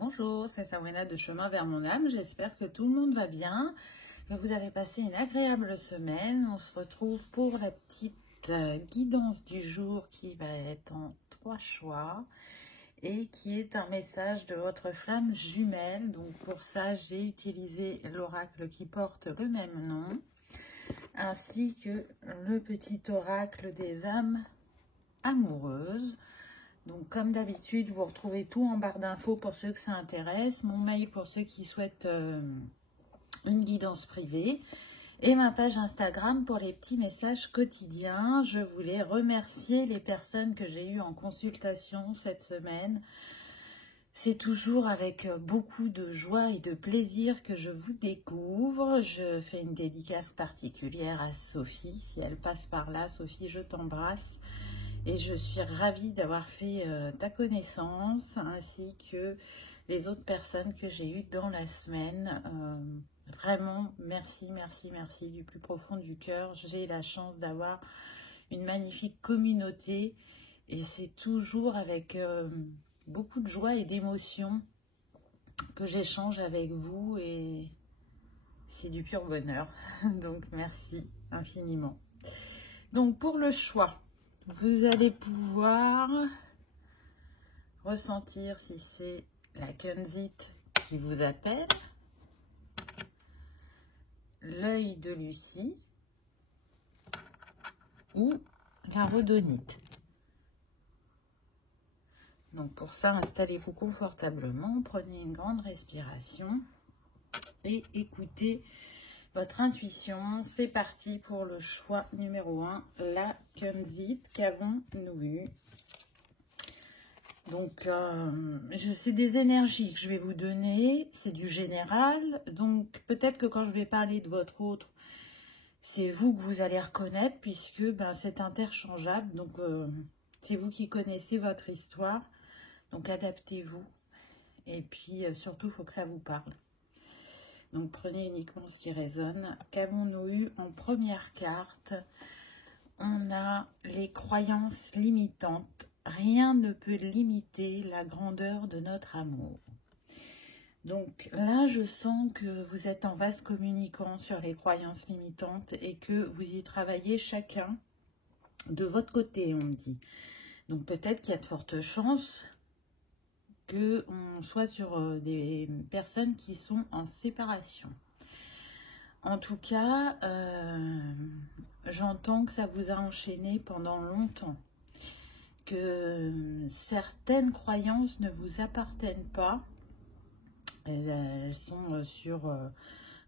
Bonjour, c'est Sabrina de Chemin vers mon âme. J'espère que tout le monde va bien, que vous avez passé une agréable semaine. On se retrouve pour la petite guidance du jour qui va être en 3 choix et qui est un message de votre flamme jumelle. Donc pour ça, j'ai utilisé l'oracle qui porte le même nom, ainsi que le petit oracle des âmes amoureuses. Donc, comme d'habitude, vous retrouvez tout en barre d'infos pour ceux que ça intéresse, mon mail pour ceux qui souhaitent une guidance privée et ma page Instagram pour les petits messages quotidiens. Je voulais remercier les personnes que j'ai eues en consultation cette semaine. C'est toujours avec beaucoup de joie et de plaisir que je vous découvre. Je fais une dédicace particulière à Sophie. Si elle passe par là, Sophie, je t'embrasse. Et je suis ravie d'avoir fait ta connaissance, ainsi que les autres personnes que j'ai eues dans la semaine. Vraiment, merci, merci, merci du plus profond du cœur. J'ai la chance d'avoir une magnifique communauté et c'est toujours avec beaucoup de joie et d'émotion que j'échange avec vous et c'est du pur bonheur. Donc, merci infiniment. Donc, pour le choix, vous allez pouvoir ressentir si c'est la Kunzite qui vous appelle, l'œil de Lucie ou la rhodonite. Donc pour ça, installez-vous confortablement, prenez une grande respiration et écoutez votre intuition. C'est parti pour le choix numéro 1, la Kunzite qu'avons-nous eu. Donc, c'est des énergies que je vais vous donner, c'est du général. Donc, peut-être que quand je vais parler de votre autre, c'est vous que vous allez reconnaître, puisque c'est interchangeable. Donc, c'est vous qui connaissez votre histoire. Donc, adaptez-vous. Et puis, surtout, il faut que ça vous parle. Donc, prenez uniquement ce qui résonne. Qu'avons-nous eu en première carte? On a les croyances limitantes. Rien ne peut limiter la grandeur de notre amour. Donc là, je sens que vous êtes en vase communicant sur les croyances limitantes et que vous y travaillez chacun de votre côté, on me dit. Donc peut-être qu'il y a de fortes chances qu'on soit sur des personnes qui sont en séparation. En tout cas, j'entends que ça vous a enchaîné pendant longtemps. Que certaines croyances ne vous appartiennent pas. Elles sont sur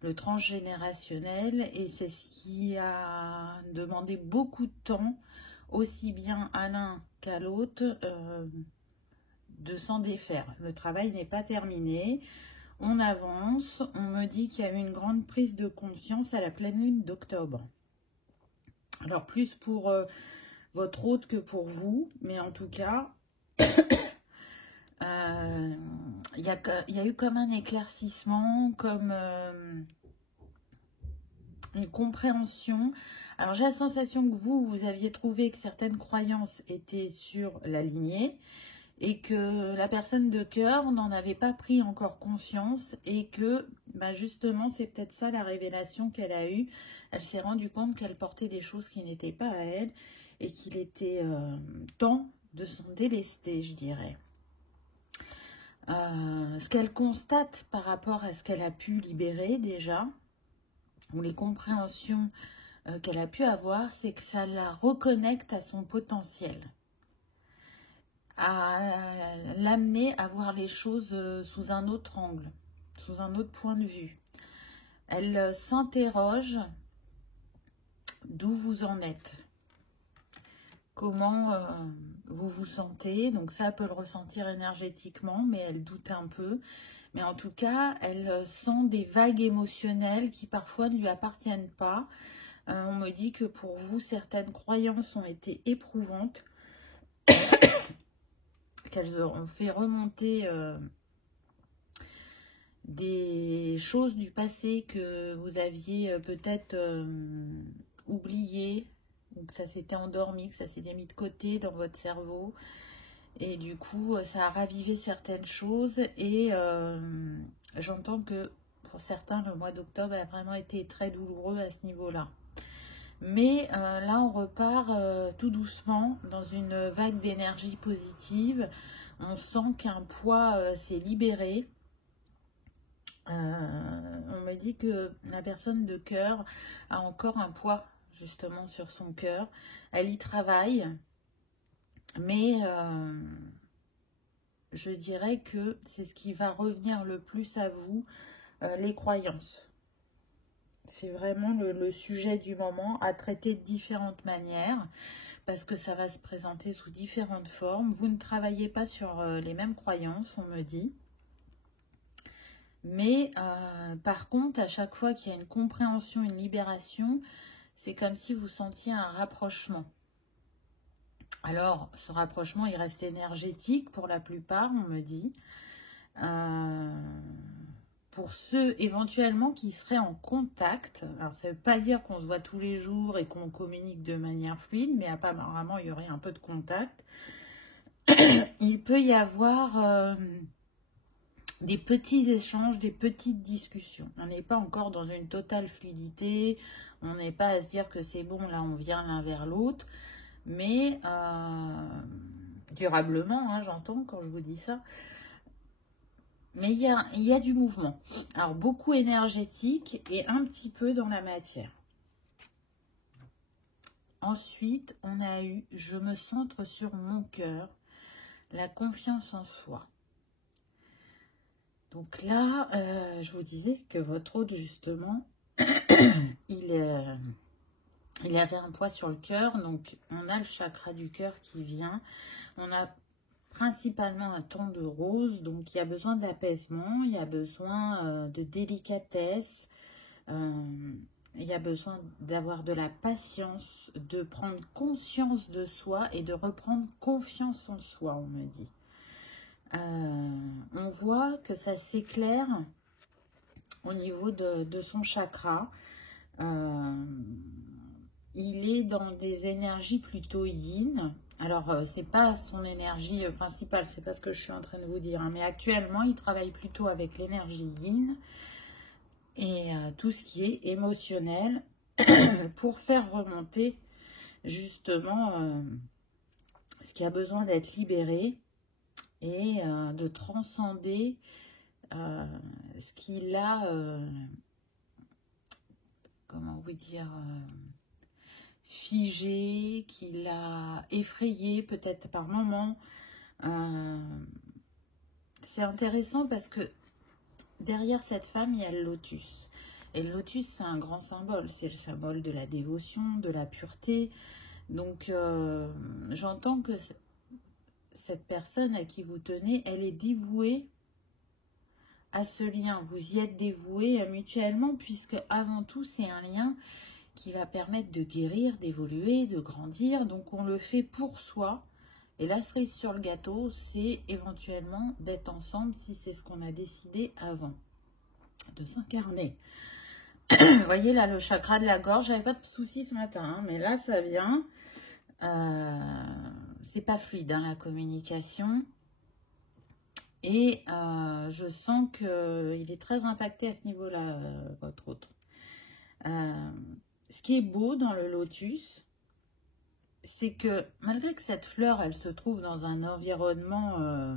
le transgénérationnel et c'est ce qui a demandé beaucoup de temps, aussi bien à l'un qu'à l'autre, de s'en défaire. Le travail n'est pas terminé. On avance. On me dit qu'il y a eu une grande prise de conscience à la pleine lune d'octobre. Alors plus pour votre hôte que pour vous, mais en tout cas, il y a eu comme un éclaircissement, comme une compréhension. Alors j'ai la sensation que vous aviez trouvé que certaines croyances étaient sur la lignée et que la personne de cœur n'en avait pas pris encore conscience et que justement c'est peut-être ça la révélation qu'elle a eue. Elle s'est rendue compte qu'elle portait des choses qui n'étaient pas à elle et qu'il était temps de s'en délester, je dirais. Ce qu'elle constate par rapport à ce qu'elle a pu libérer déjà, ou les compréhensions qu'elle a pu avoir, c'est que ça la reconnecte à son potentiel, à l'amener à voir les choses sous un autre angle, sous un autre point de vue. Elle s'interroge d'où vous en êtes. Comment vous vous sentez. Donc ça, elle peut le ressentir énergétiquement, mais elle doute un peu. Mais en tout cas, elle sent des vagues émotionnelles qui parfois ne lui appartiennent pas. On me dit que pour vous, certaines croyances ont été éprouvantes, qu'elles ont fait remonter des choses du passé que vous aviez peut-être oubliées, que ça s'était endormi, que ça s'était mis de côté dans votre cerveau Et du coup, ça a ravivé certaines choses. Et j'entends que pour certains, le mois d'octobre a vraiment été très douloureux à ce niveau-là. Mais là, on repart tout doucement dans une vague d'énergie positive. On sent qu'un poids s'est libéré. On me dit que la personne de cœur a encore un poids justement sur son cœur. Elle y travaille, mais je dirais que c'est ce qui va revenir le plus à vous, les croyances. C'est vraiment le sujet du moment à traiter de différentes manières parce que ça va se présenter sous différentes formes. Vous ne travaillez pas sur les mêmes croyances, on me dit. Mais par contre, à chaque fois qu'il y a une compréhension, une libération, c'est comme si vous sentiez un rapprochement. Alors, ce rapprochement, il reste énergétique pour la plupart, on me dit. Pour ceux éventuellement qui seraient en contact, alors ça ne veut pas dire qu'on se voit tous les jours et qu'on communique de manière fluide, mais apparemment, il y aurait un peu de contact. Il peut y avoir des petits échanges, des petites discussions. On n'est pas encore dans une totale fluidité, on n'est pas à se dire que c'est bon, là on vient l'un vers l'autre, mais durablement, hein, j'entends quand je vous dis ça, mais il y a du mouvement. Alors beaucoup énergétique et un petit peu dans la matière. Ensuite, on a eu « Je me centre sur mon cœur », la confiance en soi. Donc là, je vous disais que votre hôte, justement, il avait un poids sur le cœur. Donc, on a le chakra du cœur qui vient. On a principalement un ton de rose. Donc, il y a besoin d'apaisement, il y a besoin de délicatesse. Il y a besoin d'avoir de la patience, de prendre conscience de soi et de reprendre confiance en soi, on me dit. On voit que ça s'éclaire au niveau de son chakra. Il est dans des énergies plutôt yin. Alors, c'est pas son énergie principale, c'est pas ce que je suis en train de vous dire, hein, mais actuellement, il travaille plutôt avec l'énergie yin et tout ce qui est émotionnel pour faire remonter justement ce qui a besoin d'être libéré et de transcender ce qu'il a, comment vous dire, figé, qu'il a effrayé peut-être par moments. C'est intéressant parce que derrière cette femme, il y a le lotus. Et le lotus, c'est un grand symbole. C'est le symbole de la dévotion, de la pureté. Donc, j'entends que cette personne à qui vous tenez, elle est dévouée à ce lien. Vous y êtes dévoués mutuellement, puisque avant tout, c'est un lien qui va permettre de guérir, d'évoluer, de grandir. Donc, on le fait pour soi. Et la cerise sur le gâteau, c'est éventuellement d'être ensemble si c'est ce qu'on a décidé avant de s'incarner. Vous voyez là, le chakra de la gorge, j'avais pas de soucis ce matin, hein, mais là, ça vient. C'est pas fluide, hein, la communication. Et je sens qu'il est très impacté à ce niveau-là, votre autre. Ce qui est beau dans le lotus, c'est que malgré que cette fleur, elle se trouve dans un environnement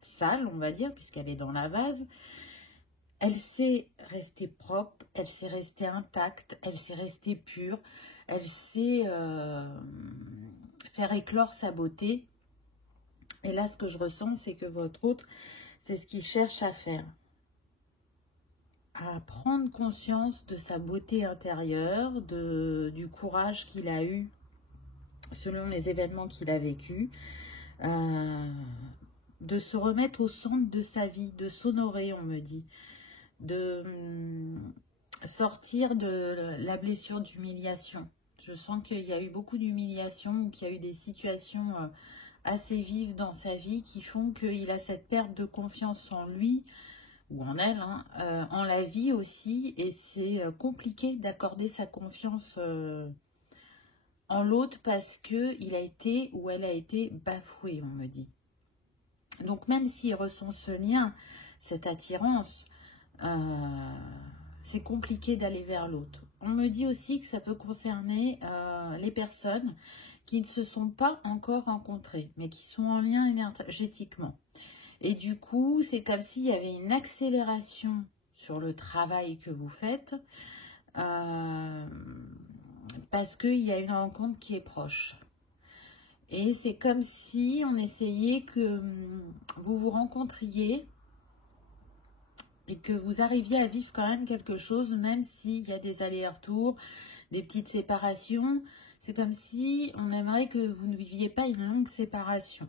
sale, on va dire, puisqu'elle est dans la vase, elle sait rester propre, elle sait rester intacte, elle sait rester pure, elle sait faire éclore sa beauté. Et là, ce que je ressens, c'est que votre autre, c'est ce qu'il cherche à faire. À prendre conscience de sa beauté intérieure, du courage qu'il a eu selon les événements qu'il a vécus, de se remettre au centre de sa vie, de s'honorer, on me dit, de sortir de la blessure d'humiliation. Je sens qu'il y a eu beaucoup d'humiliation, qu'il y a eu des situations assez vives dans sa vie qui font qu'il a cette perte de confiance en lui, ou en elle, hein, en la vie aussi, et c'est compliqué d'accorder sa confiance en l'autre parce qu'il a été ou elle a été bafouée, on me dit. Donc même s'il ressent ce lien, cette attirance, c'est compliqué d'aller vers l'autre. On me dit aussi que ça peut concerner les personnes qui ne se sont pas encore rencontrées, mais qui sont en lien énergétiquement. Et du coup, c'est comme s'il y avait une accélération sur le travail que vous faites, parce qu'il y a une rencontre qui est proche. Et c'est comme si on essayait que vous vous rencontriez et que vous arriviez à vivre quand même quelque chose, même s'il y a des allers-retours, des petites séparations. C'est comme si on aimerait que vous ne viviez pas une longue séparation.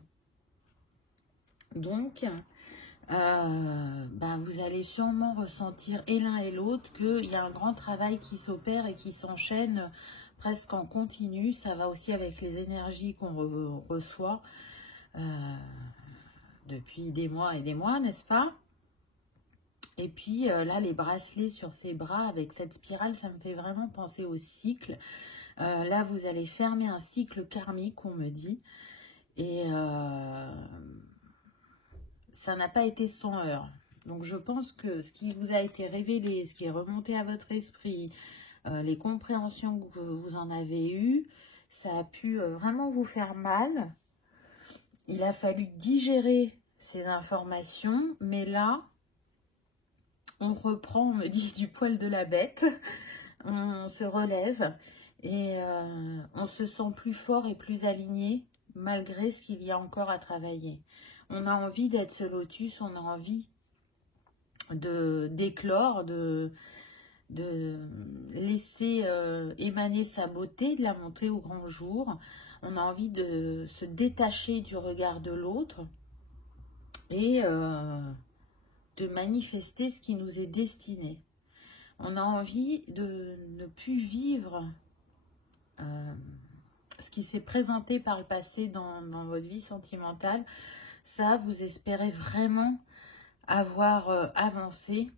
Donc, vous allez sûrement ressentir et l'un et l'autre qu'il y a un grand travail qui s'opère et qui s'enchaîne presque en continu. Ça va aussi avec les énergies qu'on reçoit depuis des mois et des mois, n'est-ce pas? Et puis là, les bracelets sur ses bras avec cette spirale, ça me fait vraiment penser au cycle. Là, vous allez fermer un cycle karmique, on me dit. Et ça n'a pas été sans heurts. Donc, je pense que ce qui vous a été révélé, ce qui est remonté à votre esprit, les compréhensions que vous en avez eues, ça a pu vraiment vous faire mal. Il a fallu digérer ces informations, mais là, on reprend, on me dit, du poil de la bête, on se relève et on se sent plus fort et plus aligné malgré ce qu'il y a encore à travailler. On a envie d'être ce lotus, on a envie d'éclore, de laisser émaner sa beauté, de la montrer au grand jour. On a envie de se détacher du regard de l'autre et de manifester ce qui nous est destiné. On a envie de ne plus vivre ce qui s'est présenté par le passé dans votre vie sentimentale. Ça, vous espérez vraiment avoir avancé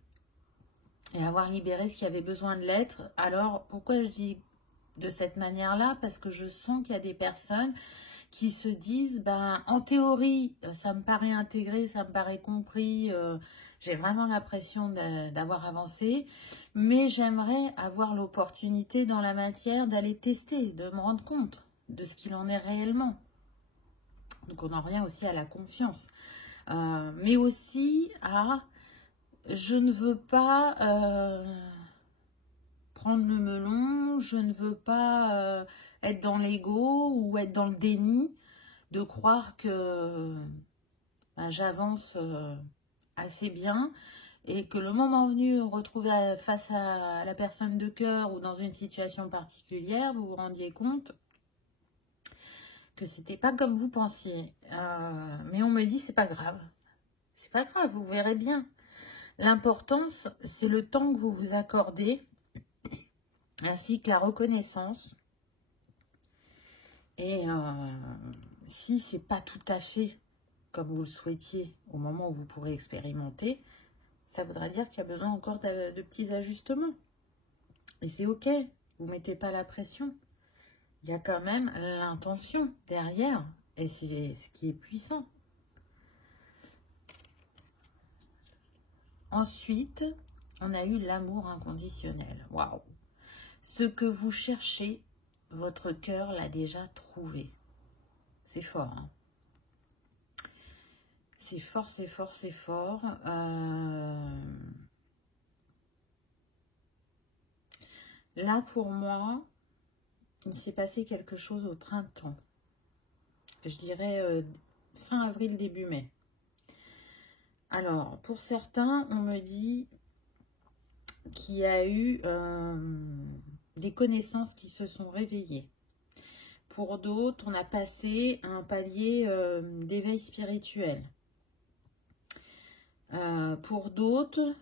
et avoir libéré ce qui avait besoin de l'être. Alors, pourquoi je dis de cette manière-là? Parce que je sens qu'il y a des personnes qui se disent, en théorie, ça me paraît intégré, ça me paraît compris, j'ai vraiment l'impression d'avoir avancé, mais j'aimerais avoir l'opportunité dans la matière d'aller tester, de me rendre compte de ce qu'il en est réellement. Donc on en revient aussi à la confiance, mais aussi à je ne veux pas prendre le melon, je ne veux pas être dans l'ego ou être dans le déni, de croire que j'avance assez bien et que le moment venu, retrouver face à la personne de cœur ou dans une situation particulière, vous vous rendiez compte que c'était pas comme vous pensiez. Mais on me dit c'est pas grave. C'est pas grave, vous verrez bien. L'importance, c'est le temps que vous vous accordez, ainsi que la reconnaissance. Et si c'est pas tout à fait comme vous le souhaitiez au moment où vous pourrez expérimenter, ça voudra dire qu'il y a besoin encore de petits ajustements. Et c'est ok, vous ne mettez pas la pression. Il y a quand même l'intention derrière, et c'est ce qui est puissant. Ensuite, on a eu l'amour inconditionnel. Waouh! Ce que vous cherchez, votre cœur l'a déjà trouvé. C'est fort, hein? C'est fort, c'est fort, c'est fort. Là, pour moi, il s'est passé quelque chose au printemps. Je dirais fin avril, début mai. Alors, pour certains, on me dit qu'il y a eu des connaissances qui se sont réveillées. Pour d'autres, on a passé un palier d'éveil spirituel. Pour d'autres,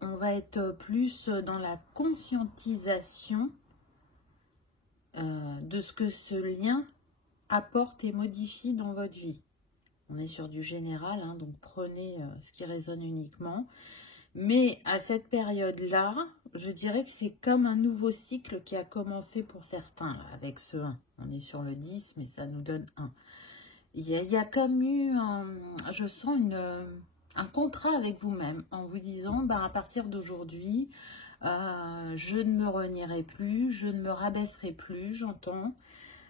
on va être plus dans la conscientisation de ce que ce lien apporte et modifie dans votre vie. On est sur du général, hein, donc prenez ce qui résonne uniquement. Mais à cette période-là, je dirais que c'est comme un nouveau cycle qui a commencé pour certains, là, avec ce 1. On est sur le 10, mais ça nous donne 1. il y a comme eu, je sens un contrat avec vous-même en vous disant, ben, à partir d'aujourd'hui, je ne me renierai plus, je ne me rabaisserai plus, j'entends.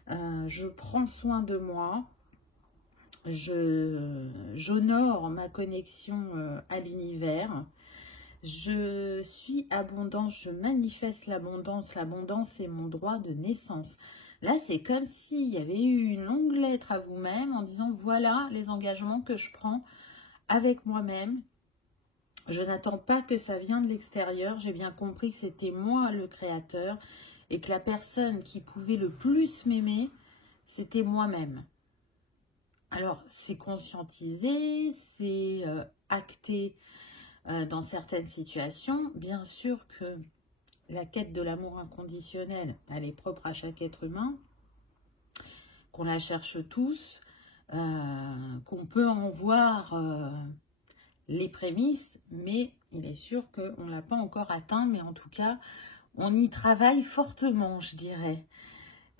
Je prends soin de moi, j'honore ma connexion à l'univers, je suis abondance, je manifeste l'abondance, l'abondance est mon droit de naissance. Là, c'est comme s'il y avait eu une longue lettre à vous-même en disant, voilà les engagements que je prends avec moi-même. Je n'attends pas que ça vienne de l'extérieur, j'ai bien compris que c'était moi le créateur et que la personne qui pouvait le plus m'aimer, c'était moi-même. Alors, c'est conscientisé, c'est acté dans certaines situations. Bien sûr que la quête de l'amour inconditionnel, elle est propre à chaque être humain, qu'on la cherche tous, qu'on peut en voir les prémices, mais il est sûr qu'on ne l'a pas encore atteint, mais en tout cas, on y travaille fortement, je dirais.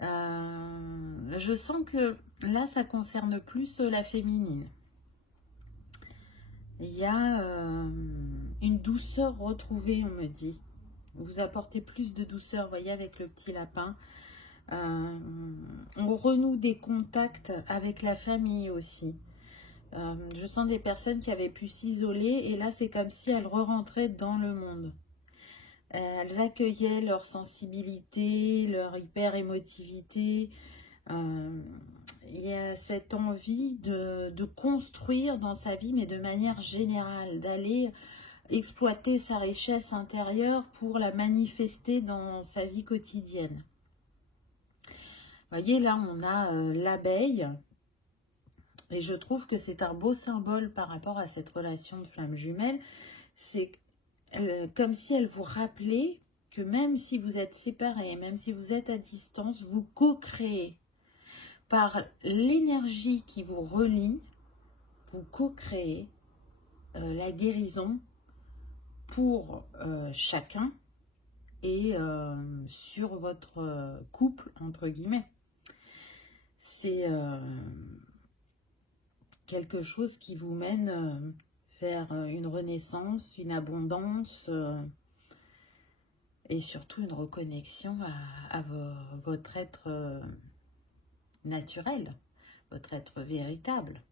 Je sens que là, ça concerne plus la féminine. Il y a une douceur retrouvée, on me dit. Vous apportez plus de douceur, vous voyez, avec le petit lapin. On renoue des contacts avec la famille aussi. Je sens des personnes qui avaient pu s'isoler et là, c'est comme si elles re-rentraient dans le monde. Elles accueillaient leur sensibilité, leur hyper-émotivité. Il y a cette envie de construire dans sa vie, mais de manière générale, d'aller exploiter sa richesse intérieure pour la manifester dans sa vie quotidienne. Vous voyez, là, on a l'abeille. Et je trouve que c'est un beau symbole par rapport à cette relation de flamme jumelle. C'est comme si elle vous rappelait que même si vous êtes séparés, même si vous êtes à distance, vous co-créez. Par l'énergie qui vous relie, vous co-créez la guérison pour chacun et sur votre couple, entre guillemets. C'est quelque chose qui vous mène vers une renaissance, une abondance et surtout une reconnexion à votre être naturel, votre être véritable.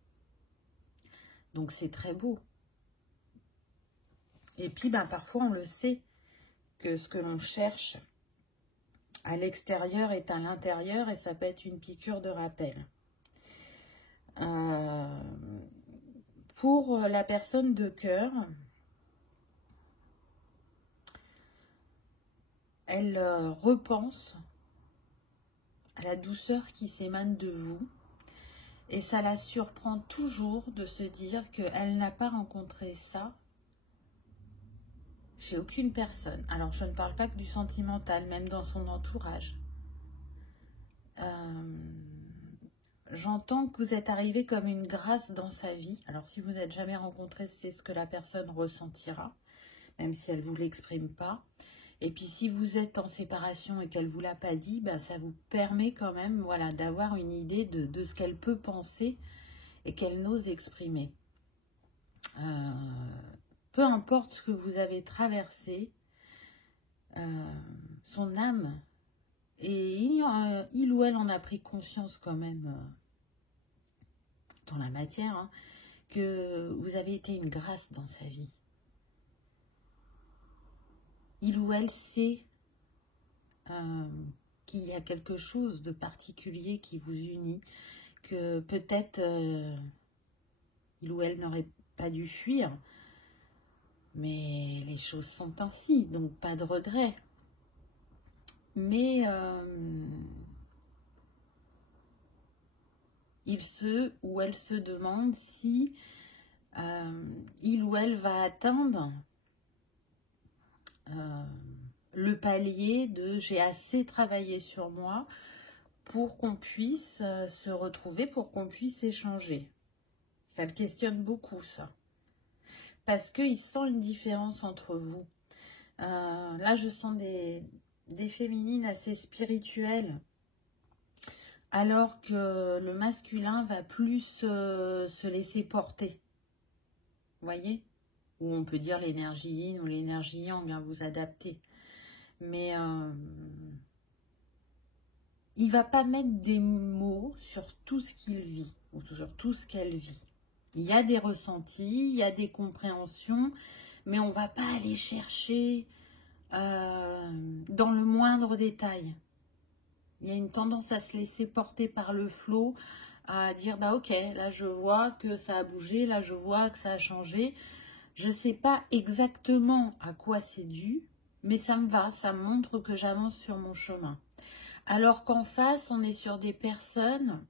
Donc c'est très beau. Et puis parfois on le sait que ce que l'on cherche à l'extérieur est à l'intérieur et ça peut être une piqûre de rappel. Pour la personne de cœur, elle repense à la douceur qui s'émane de vous et ça la surprend toujours de se dire qu'elle n'a pas rencontré ça chez aucune personne. Alors je ne parle pas que du sentimental, même dans son entourage. J'entends que vous êtes arrivé comme une grâce dans sa vie. Alors si vous n'êtes jamais rencontré, c'est ce que la personne ressentira, même si elle ne vous l'exprime pas. Et puis si vous êtes en séparation et qu'elle ne vous l'a pas dit, ça vous permet quand même d'avoir une idée de ce qu'elle peut penser et qu'elle n'ose exprimer. Peu importe ce que vous avez traversé, son âme, et il ou elle en a pris conscience quand même dans la matière, que vous avez été une grâce dans sa vie. Il ou elle sait qu'il y a quelque chose de particulier qui vous unit, que peut-être il ou elle n'aurait pas dû fuir, mais les choses sont ainsi, donc pas de regret. Mais il se ou elle se demande si il ou elle va atteindre le palier de j'ai assez travaillé sur moi pour qu'on puisse se retrouver, pour qu'on puisse échanger. Ça le questionne beaucoup, ça. Parce qu'il sent une différence entre vous. Là, je sens des féminines assez spirituelles. alors que le masculin va plus se laisser porter. Vous voyez? Ou on peut dire l'énergie yin ou l'énergie yang, hein, vous adaptez. Mais il ne va pas mettre des mots sur tout ce qu'il vit, ou sur tout ce qu'elle vit. Il y a des ressentis, il y a des compréhensions, mais on ne va pas aller chercher dans le moindre détail. Il y a une tendance à se laisser porter par le flot, à dire bah ok, là je vois que ça a bougé, là je vois que ça a changé. Je ne sais pas exactement à quoi c'est dû, mais ça me va, ça me montre que j'avance sur mon chemin. Alors qu'en face, on est sur des personnes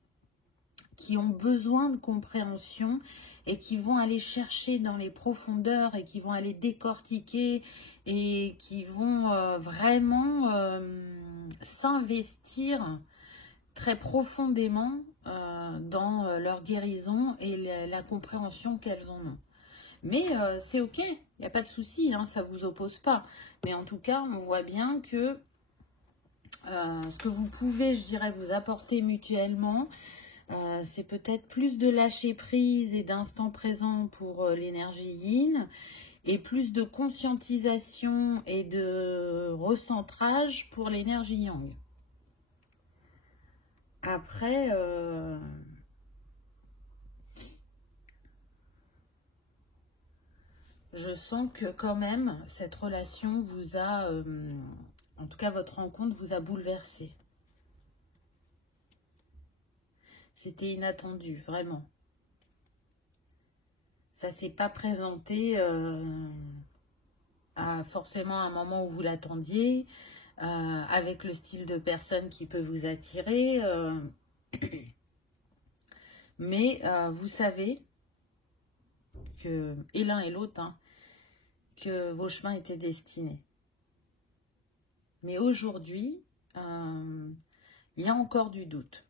qui ont besoin de compréhension et qui vont aller chercher dans les profondeurs et qui vont aller décortiquer et qui vont vraiment s'investir très profondément dans leur guérison et la compréhension qu'elles en ont. Mais c'est ok, il n'y a pas de souci, hein, ça ne vous oppose pas. Mais en tout cas, on voit bien que ce que vous pouvez, je dirais, vous apporter mutuellement, c'est peut-être plus de lâcher prise et d'instant présent pour l'énergie yin et plus de conscientisation et de recentrage pour l'énergie yang. Après, je sens que quand même, cette relation vous a, en tout cas votre rencontre vous a bouleversé. C'était inattendu, vraiment. Ça ne s'est pas présenté à forcément un moment où vous l'attendiez, avec le style de personne qui peut vous attirer. Mais vous savez que, et l'un et l'autre, hein, que vos chemins étaient destinés. Mais aujourd'hui, il y a encore du doute.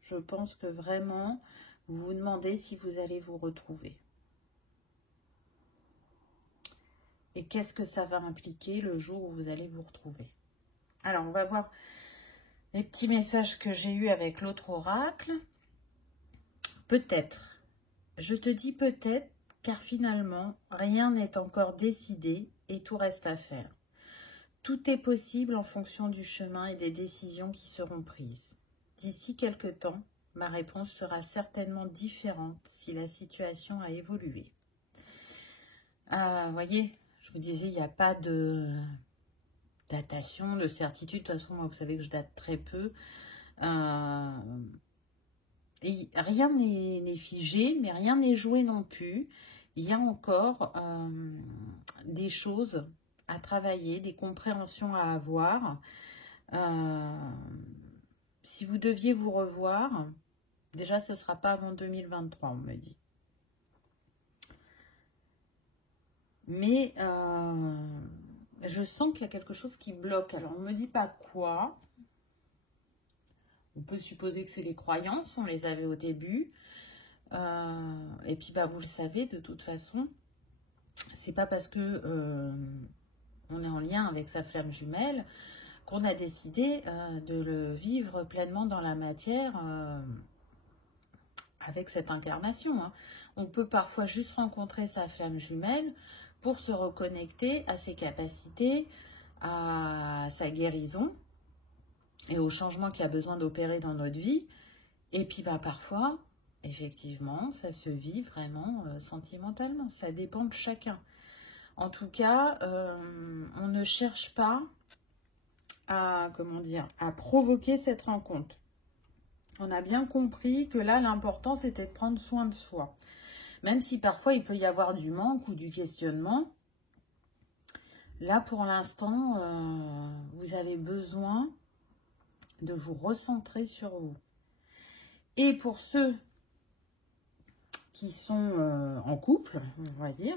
Je pense que vraiment, vous vous demandez si vous allez vous retrouver. Et qu'est-ce que ça va impliquer le jour où vous allez vous retrouver? Alors, on va voir les petits messages que j'ai eus avec l'autre oracle. Peut-être. Je te dis peut-être, car finalement, rien n'est encore décidé et tout reste à faire. Tout est possible en fonction du chemin et des décisions qui seront prises. D'ici quelque temps, ma réponse sera certainement différente si la situation a évolué. Vous voyez, je vous disais, il n'y a pas de datation, de certitude. De toute façon, moi, vous savez que je date très peu. Et rien n'est figé, mais rien n'est joué non plus. Il y a encore des choses à travailler, des compréhensions à avoir. Si vous deviez vous revoir, déjà ce ne sera pas avant 2023, on me dit. Mais je sens qu'il y a quelque chose qui bloque. Alors on ne me dit pas quoi. On peut supposer que c'est les croyances, on les avait au début. Et puis bah, vous le savez, de toute façon, c'est pas parce que on est en lien avec sa flamme jumelle qu'on a décidé de le vivre pleinement dans la matière avec cette incarnation. Hein. On peut parfois juste rencontrer sa flamme jumelle pour se reconnecter à ses capacités, à sa guérison et au changement qu'il y a besoin d'opérer dans notre vie. Et puis bah, parfois, effectivement, ça se vit vraiment sentimentalement. Ça dépend de chacun. En tout cas, on ne cherche pas à, comment dire, à provoquer cette rencontre. On a bien compris que là, l'important, c'était de prendre soin de soi. Même si parfois, il peut y avoir du manque ou du questionnement. Là, pour l'instant, vous avez besoin de vous recentrer sur vous. Et pour ceux qui sont en couple, on va dire,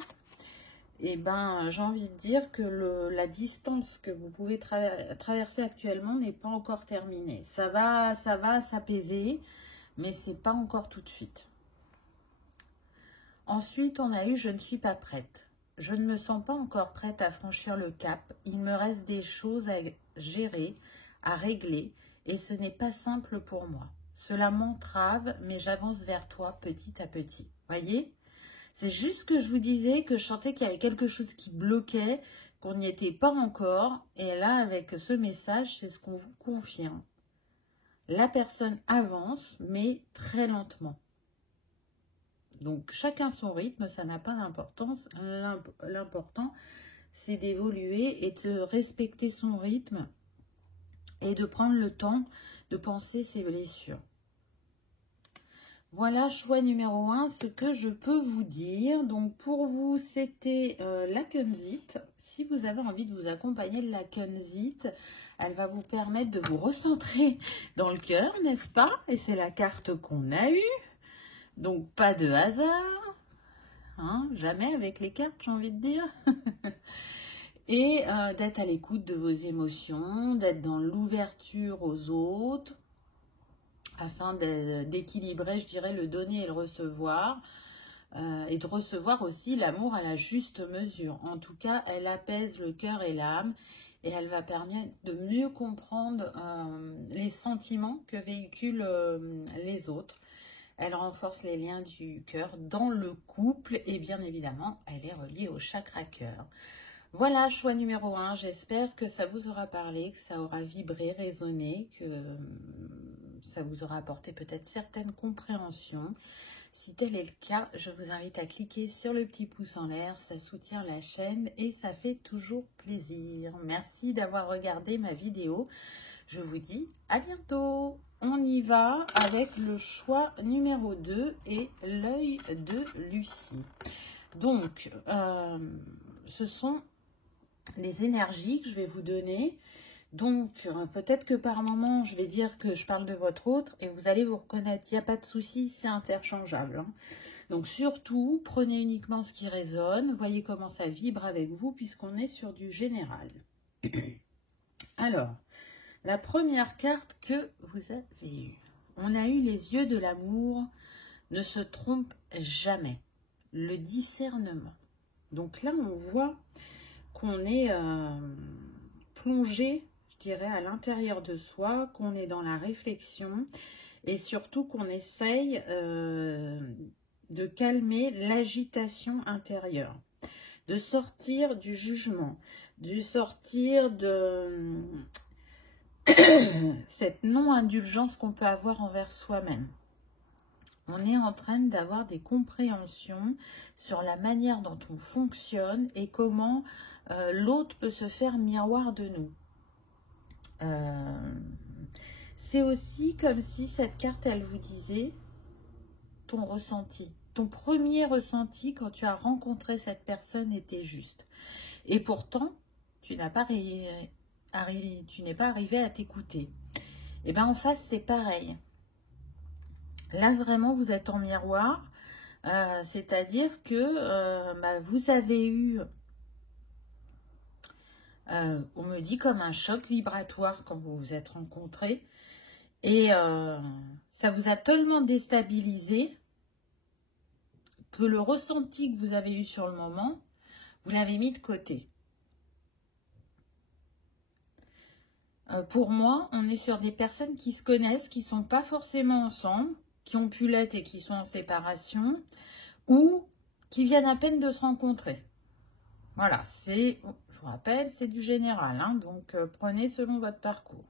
eh ben, j'ai envie de dire que la distance que vous pouvez traverser actuellement n'est pas encore terminée. Ça va s'apaiser, mais c'est pas encore tout de suite. Ensuite, on a eu « Je ne suis pas prête ». Je ne me sens pas encore prête à franchir le cap. Il me reste des choses à gérer, à régler, et ce n'est pas simple pour moi. Cela m'entrave, mais j'avance vers toi petit à petit. Voyez? C'est juste que je vous disais que je sentais qu'il y avait quelque chose qui bloquait, qu'on n'y était pas encore. Et là, avec ce message, c'est ce qu'on vous confirme. La personne avance, mais très lentement. Donc, chacun son rythme, ça n'a pas d'importance. L'important, c'est d'évoluer et de respecter son rythme et de prendre le temps de penser ses blessures. Voilà, choix numéro 1, ce que je peux vous dire. Donc, pour vous, c'était la Kunzite. Si vous avez envie de vous accompagner de la Kunzite, elle va vous permettre de vous recentrer dans le cœur, n'est-ce pas? Et c'est la carte qu'on a eue. Donc, pas de hasard. Hein, jamais avec les cartes, j'ai envie de dire. Et d'être à l'écoute de vos émotions, d'être dans l'ouverture aux autres, afin d'équilibrer, je dirais, le donner et le recevoir, et de recevoir aussi l'amour à la juste mesure. En tout cas, elle apaise le cœur et l'âme, et elle va permettre de mieux comprendre les sentiments que véhiculent les autres. Elle renforce les liens du cœur dans le couple, et bien évidemment, elle est reliée au chakra cœur. Voilà, choix numéro 1. J'espère que ça vous aura parlé, que ça aura vibré, résonné, que ça vous aura apporté peut-être certaines compréhensions. Si tel est le cas, je vous invite à cliquer sur le petit pouce en l'air. Ça soutient la chaîne et ça fait toujours plaisir. Merci d'avoir regardé ma vidéo. Je vous dis à bientôt. On y va avec le choix numéro 2 et l'œil de Lucie. Donc, ce sont les énergies que je vais vous donner. Donc, peut-être que par moment, je vais dire que je parle de votre autre et vous allez vous reconnaître. Il n'y a pas de souci, c'est interchangeable. Hein. Donc, surtout, prenez uniquement ce qui résonne. Voyez comment ça vibre avec vous puisqu'on est sur du général. Alors, la première carte que vous avez eue. On a eu les yeux de l'amour, ne se trompe jamais. Le discernement. Donc là, on voit qu'on est plongé, je dirais, à l'intérieur de soi, qu'on est dans la réflexion et surtout qu'on essaye de calmer l'agitation intérieure, de sortir du jugement, de sortir de cette non-indulgence qu'on peut avoir envers soi-même. On est en train d'avoir des compréhensions sur la manière dont on fonctionne et comment l'autre peut se faire miroir de nous. C'est aussi comme si cette carte, elle vous disait ton ressenti. Ton premier ressenti quand tu as rencontré cette personne était juste. Et pourtant, tu n'es pas arrivé à t'écouter. Et bien en face, c'est pareil. Là, vraiment, vous êtes en miroir. C'est-à-dire que vous avez eu, on me dit, comme un choc vibratoire quand vous vous êtes rencontrés. Et ça vous a tellement déstabilisé que le ressenti que vous avez eu sur le moment, vous l'avez mis de côté. Pour moi, on est sur des personnes qui se connaissent, qui ne sont pas forcément ensemble, qui ont pu l'être et qui sont en séparation, ou qui viennent à peine de se rencontrer. Voilà, je vous rappelle, c'est du général, hein, donc prenez selon votre parcours.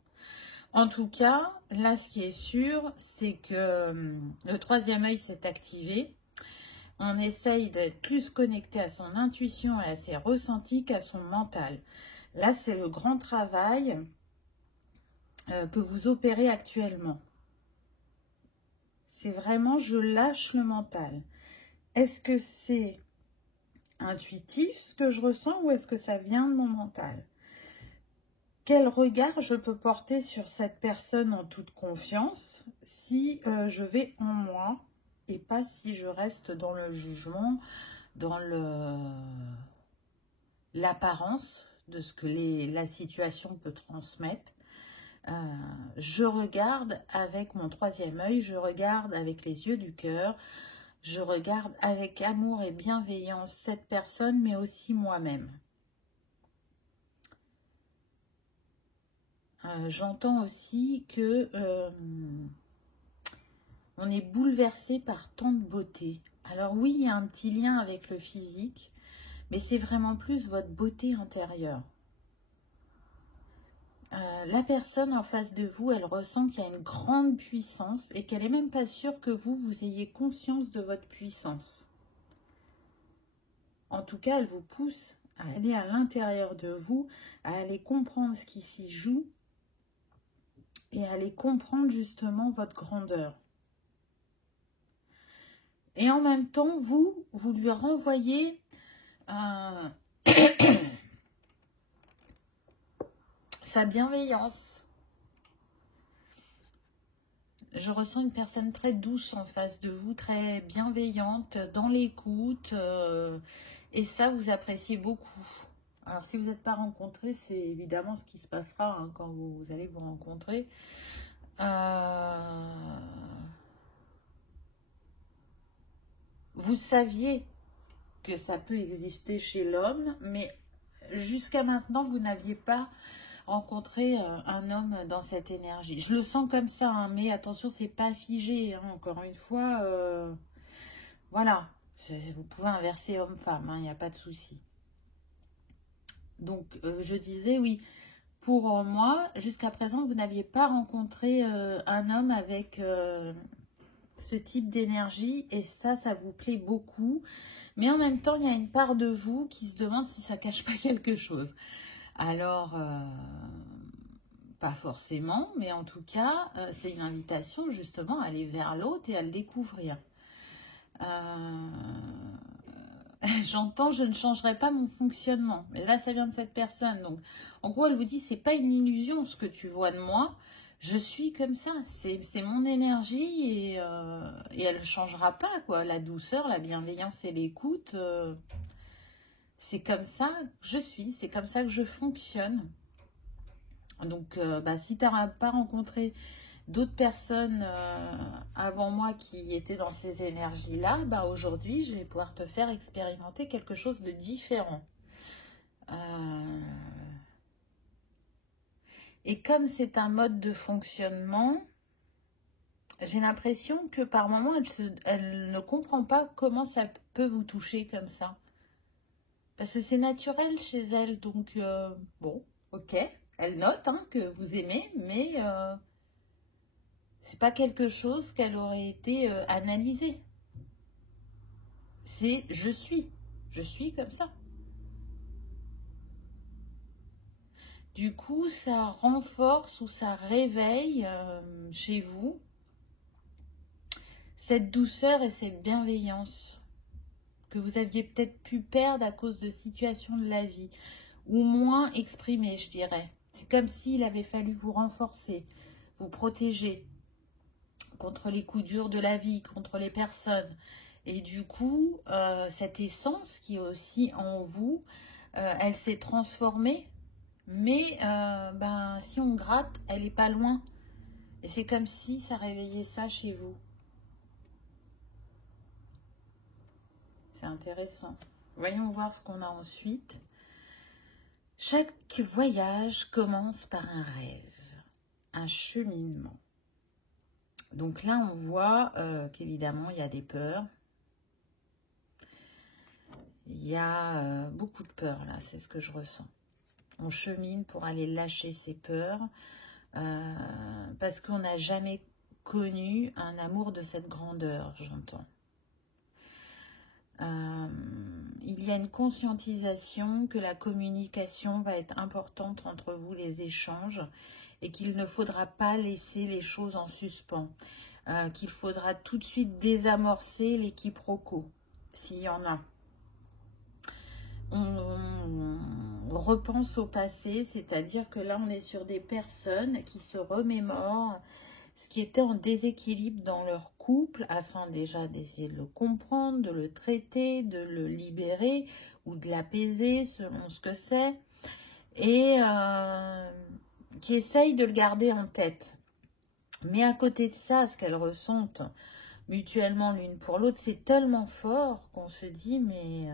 En tout cas, là, ce qui est sûr, c'est que le troisième œil s'est activé. On essaye d'être plus connecté à son intuition et à ses ressentis qu'à son mental. Là, c'est le grand travail que vous opérez actuellement. C'est vraiment, je lâche le mental. Est-ce que c'est intuitif ce que je ressens ou est-ce que ça vient de mon mental? Quel regard je peux porter sur cette personne en toute confiance si je vais en moi et pas si je reste dans le jugement, dans l'apparence de ce que la situation peut transmettre. Je regarde avec mon troisième œil, je regarde avec les yeux du cœur, je regarde avec amour et bienveillance cette personne, mais aussi moi-même. J'entends aussi que On est bouleversé par tant de beauté. Alors oui, il y a un petit lien avec le physique, mais c'est vraiment plus votre beauté intérieure. La personne en face de vous, elle ressent qu'il y a une grande puissance et qu'elle n'est même pas sûre que vous ayez conscience de votre puissance. En tout cas, elle vous pousse à aller à l'intérieur de vous, à aller comprendre ce qui s'y joue et à aller comprendre justement votre grandeur. Et en même temps, vous lui renvoyez sa bienveillance. Je ressens une personne très douce en face de vous, très bienveillante, dans l'écoute. Et ça, vous appréciez beaucoup. Alors, si vous n'êtes pas rencontrés, c'est évidemment ce qui se passera hein, quand vous allez vous rencontrer. Vous saviez que ça peut exister chez l'homme, mais jusqu'à maintenant, vous n'aviez pas rencontré un homme dans cette énergie. Je le sens comme ça, hein, mais attention, c'est pas figé. Hein, encore une fois, voilà. Vous pouvez inverser homme-femme, il n'y a pas de souci. Donc, je disais, oui, pour moi, jusqu'à présent, vous n'aviez pas rencontré un homme avec ce type d'énergie, et ça vous plaît beaucoup. Mais en même temps, il y a une part de vous qui se demande si ça cache pas quelque chose. Alors, pas forcément, mais en tout cas, c'est une invitation justement à aller vers l'autre et à le découvrir. J'entends, je ne changerai pas mon fonctionnement. Mais là, ça vient de cette personne. Donc, en gros, elle vous dit, c'est pas une illusion ce que tu vois de moi. Je suis comme ça. C'est mon énergie et elle ne changera pas, quoi. La douceur, la bienveillance et l'écoute, c'est comme ça que je suis. C'est comme ça que je fonctionne. Donc, si tu n'as pas rencontré d'autres personnes avant moi qui étaient dans ces énergies-là, aujourd'hui, je vais pouvoir te faire expérimenter quelque chose de différent. Et comme c'est un mode de fonctionnement, j'ai l'impression que par moments, elle ne comprend pas comment ça peut vous toucher comme ça. Parce que c'est naturel chez elle, donc bon, ok. Elle note hein, que vous aimez, mais c'est pas quelque chose qu'elle aurait été analysé. C'est je suis comme ça. Du coup, ça renforce ou ça réveille chez vous cette douceur et cette bienveillance que vous aviez peut-être pu perdre à cause de situations de la vie, ou moins exprimées, je dirais. C'est comme s'il avait fallu vous renforcer, vous protéger contre les coups durs de la vie, contre les personnes. Et du coup, cette essence qui est aussi en vous, elle s'est transformée, mais si on gratte, elle n'est pas loin. Et c'est comme si ça réveillait ça chez vous. C'est intéressant. Voyons voir ce qu'on a ensuite. Chaque voyage commence par un rêve, un cheminement. Donc là, on voit qu'évidemment, il y a des peurs. Il y a beaucoup de peurs, là, c'est ce que je ressens. On chemine pour aller lâcher ses peurs parce qu'on n'a jamais connu un amour de cette grandeur, j'entends. Il y a une conscientisation que la communication va être importante entre vous, les échanges, et qu'il ne faudra pas laisser les choses en suspens, qu'il faudra tout de suite désamorcer les quiproquos, s'il y en a. On repense au passé, c'est-à-dire que là, on est sur des personnes qui se remémorent ce qui était en déséquilibre dans leur couple, afin déjà d'essayer de le comprendre, de le traiter, de le libérer ou de l'apaiser selon ce que c'est, et qui essayent de le garder en tête. Mais à côté de ça, ce qu'elles ressentent mutuellement l'une pour l'autre, c'est tellement fort qu'on se dit, mais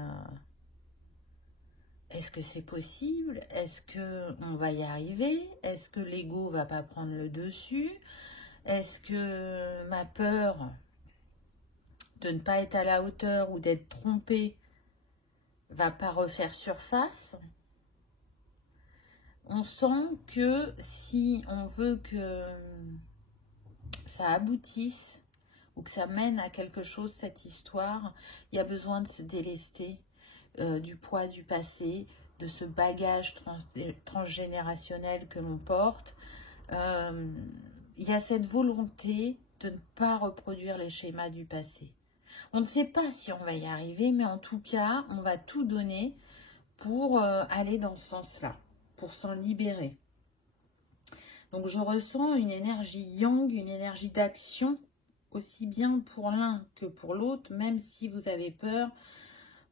est-ce que c'est possible? Est-ce qu'on va y arriver? Est-ce que l'ego va pas prendre le dessus? Est-ce que ma peur de ne pas être à la hauteur ou d'être trompée va pas refaire surface? On sent que si on veut que ça aboutisse ou que ça mène à quelque chose, cette histoire, il y a besoin de se délester du poids du passé, de ce bagage transgénérationnel que l'on porte. Il y a cette volonté de ne pas reproduire les schémas du passé. On ne sait pas si on va y arriver, mais en tout cas, on va tout donner pour aller dans ce sens-là, pour s'en libérer. Donc je ressens une énergie yang, une énergie d'action, aussi bien pour l'un que pour l'autre, même si vous avez peur.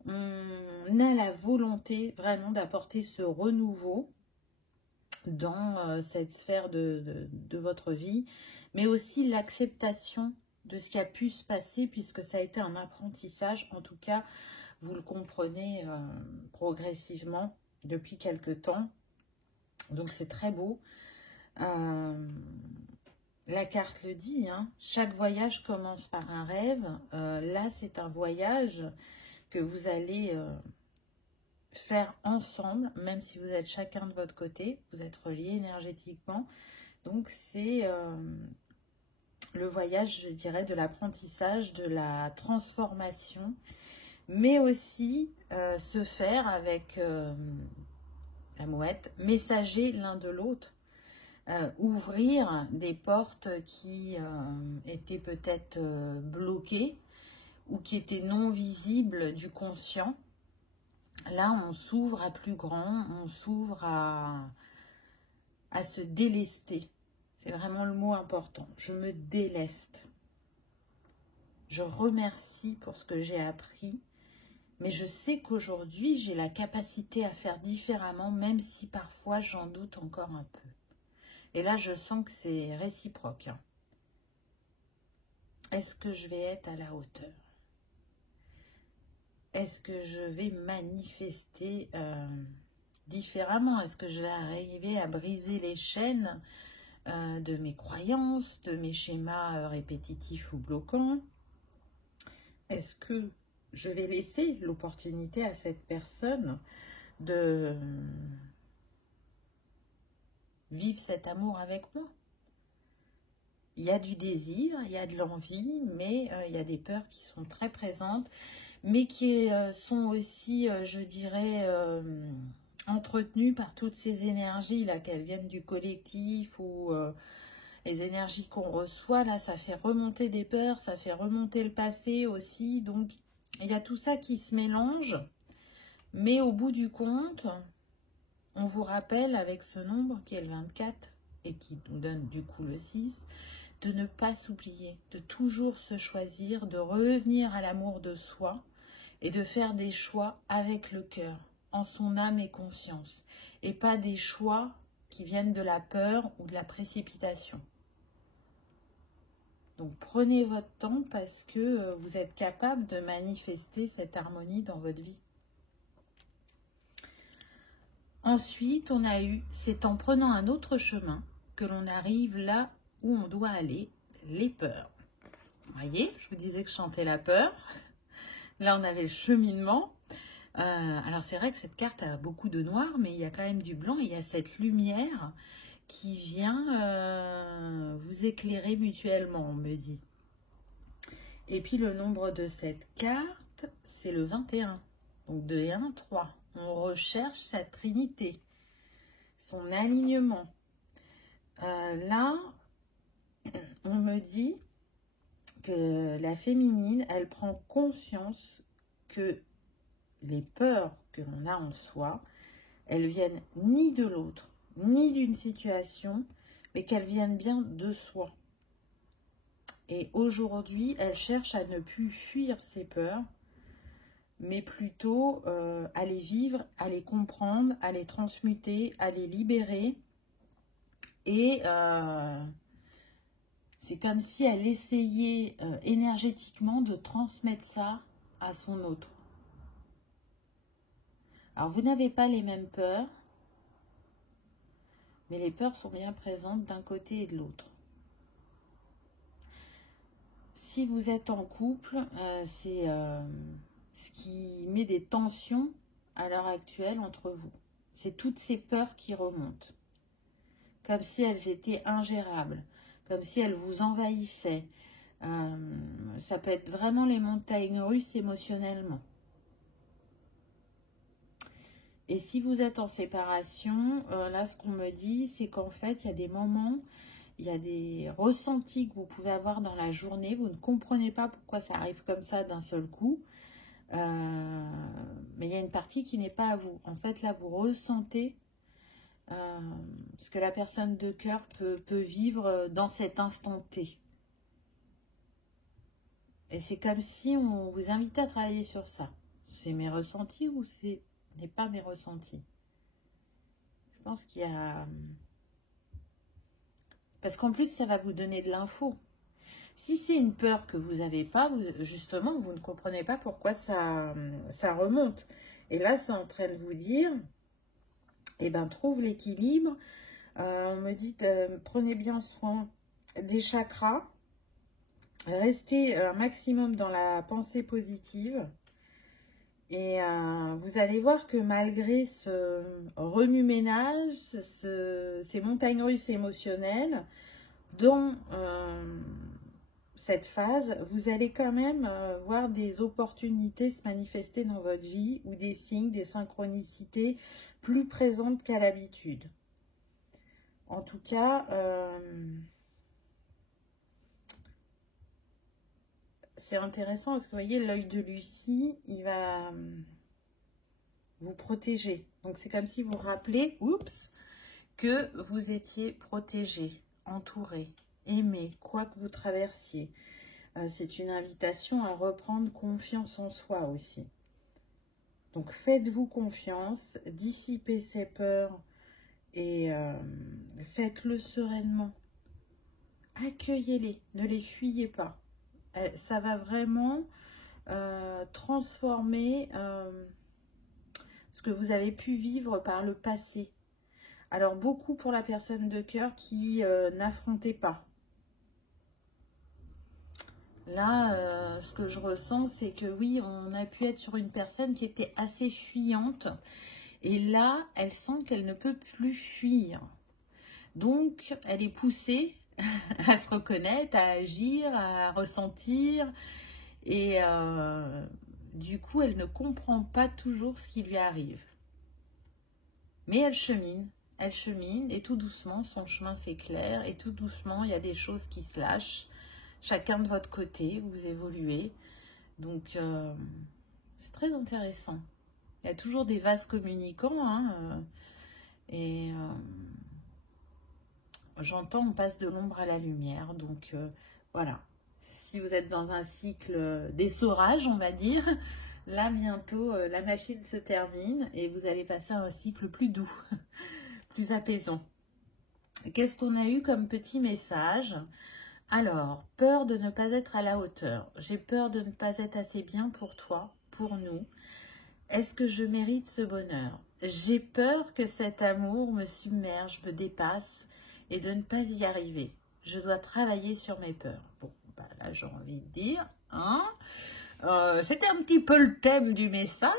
On a la volonté vraiment d'apporter ce renouveau dans cette sphère de votre vie, mais aussi l'acceptation de ce qui a pu se passer, puisque ça a été un apprentissage. En tout cas, vous le comprenez progressivement depuis quelque temps. Donc c'est très beau. La carte le dit, hein, chaque voyage commence par un rêve. Là, c'est un voyage que vous allez faire ensemble, même si vous êtes chacun de votre côté, vous êtes reliés énergétiquement. Donc, c'est le voyage, je dirais, de l'apprentissage, de la transformation, mais aussi se faire avec la mouette, messager l'un de l'autre. Ouvrir des portes qui étaient peut-être bloquées ou qui étaient non visibles du conscient. Là, on s'ouvre à plus grand, on s'ouvre à se délester. C'est vraiment le mot important. Je me déleste. Je remercie pour ce que j'ai appris, mais je sais qu'aujourd'hui, j'ai la capacité à faire différemment, même si parfois j'en doute encore un peu. Et là, je sens que c'est réciproque. Est-ce que je vais être à la hauteur? Est-ce que je vais manifester différemment? Est-ce que je vais arriver à briser les chaînes de mes croyances, de mes schémas répétitifs ou bloquants? Est-ce que je vais laisser l'opportunité à cette personne de vivre cet amour avec moi? Il y a du désir, il y a de l'envie, mais il y a des peurs qui sont très présentes, mais qui sont aussi, je dirais, entretenues par toutes ces énergies, là, qu'elles viennent du collectif ou les énergies qu'on reçoit, là, ça fait remonter des peurs, ça fait remonter le passé aussi. Donc, il y a tout ça qui se mélange, mais au bout du compte, on vous rappelle avec ce nombre qui est le 24 et qui nous donne du coup le 6, de ne pas s'oublier, de toujours se choisir, de revenir à l'amour de soi et de faire des choix avec le cœur, en son âme et conscience, et pas des choix qui viennent de la peur ou de la précipitation. Donc prenez votre temps parce que vous êtes capable de manifester cette harmonie dans votre vie. Ensuite, on a eu, c'est en prenant un autre chemin que l'on arrive là où on doit aller, les peurs. Vous voyez, je vous disais que je chantais la peur. Là, on avait le cheminement. Alors, c'est vrai que cette carte a beaucoup de noir, mais il y a quand même du blanc. Et il y a cette lumière qui vient vous éclairer mutuellement, on me dit. Et puis, le nombre de cette carte, c'est le 21. Donc, 2 et 1, 3. On recherche sa trinité, son alignement. Là, on me dit que la féminine, elle prend conscience que les peurs que l'on a en soi, elles viennent ni de l'autre, ni d'une situation, mais qu'elles viennent bien de soi. Et aujourd'hui, elle cherche à ne plus fuir ses peurs, mais plutôt à les vivre, à les comprendre, à les transmuter, à les libérer. Et c'est comme si elle essayait énergétiquement de transmettre ça à son autre. Alors, vous n'avez pas les mêmes peurs, mais les peurs sont bien présentes d'un côté et de l'autre. si vous êtes en couple, c'est ce qui met des tensions à l'heure actuelle entre vous. C'est toutes ces peurs qui remontent. Comme si elles étaient ingérables, comme si elles vous envahissaient. Ça peut être vraiment les montagnes russes émotionnellement. Et si vous êtes en séparation, là ce qu'on me dit, c'est qu'en fait il y a des moments, il y a des ressentis que vous pouvez avoir dans la journée, vous ne comprenez pas pourquoi ça arrive comme ça d'un seul coup, mais il y a une partie qui n'est pas à vous. En fait là vous ressentez ce que la personne de cœur peut vivre dans cet instant T. Et c'est comme si on vous invitait à travailler sur ça. C'est mes ressentis ou ce n'est pas mes ressentis? Je pense qu'il y a... Parce qu'en plus, ça va vous donner de l'info. Si c'est une peur que vous n'avez pas, justement, vous ne comprenez pas pourquoi ça remonte. Et là, c'est en train de vous dire, eh ben, trouve l'équilibre. On me dit, prenez bien soin des chakras. Restez un maximum dans la pensée positive. Et vous allez voir que malgré ce remue-ménage, ces montagnes russes émotionnelles, dans cette phase, vous allez quand même voir des opportunités se manifester dans votre vie ou des signes, des synchronicités plus présentes qu'à l'habitude. En tout cas, c'est intéressant parce que vous voyez, l'œil de Lucie, il va vous protéger. Donc, c'est comme si vous rappelez, oups, que vous étiez protégé, entouré, aimé, quoi que vous traversiez. C'est une invitation à reprendre confiance en soi aussi. Donc, faites-vous confiance, dissipez ces peurs et faites-le sereinement. Accueillez-les, ne les fuyez pas. Ça va vraiment transformer ce que vous avez pu vivre par le passé. Alors, beaucoup pour la personne de cœur qui n'affrontait pas. Là, ce que je ressens, c'est que oui, on a pu être sur une personne qui était assez fuyante. Et là, elle sent qu'elle ne peut plus fuir. Donc, elle est poussée à se reconnaître, à agir, à ressentir. Et du coup, elle ne comprend pas toujours ce qui lui arrive. Mais elle chemine et tout doucement, son chemin s'éclaire. Et tout doucement, il y a des choses qui se lâchent. Chacun de votre côté, vous évoluez. Donc, c'est très intéressant. Il y a toujours des vases communicants. Hein, j'entends, on passe de l'ombre à la lumière. Donc, voilà. Si vous êtes dans un cycle d'essorage, on va dire, là, bientôt, la machine se termine et vous allez passer à un cycle plus doux, plus apaisant. Qu'est-ce qu'on a eu comme petit message ? Alors, peur de ne pas être à la hauteur. J'ai peur de ne pas être assez bien pour toi, pour nous. Est-ce que je mérite ce bonheur? J'ai peur que cet amour me submerge, me dépasse et de ne pas y arriver. Je dois travailler sur mes peurs. Bon, bah là, j'ai envie de dire, hein, c'était un petit peu le thème du message,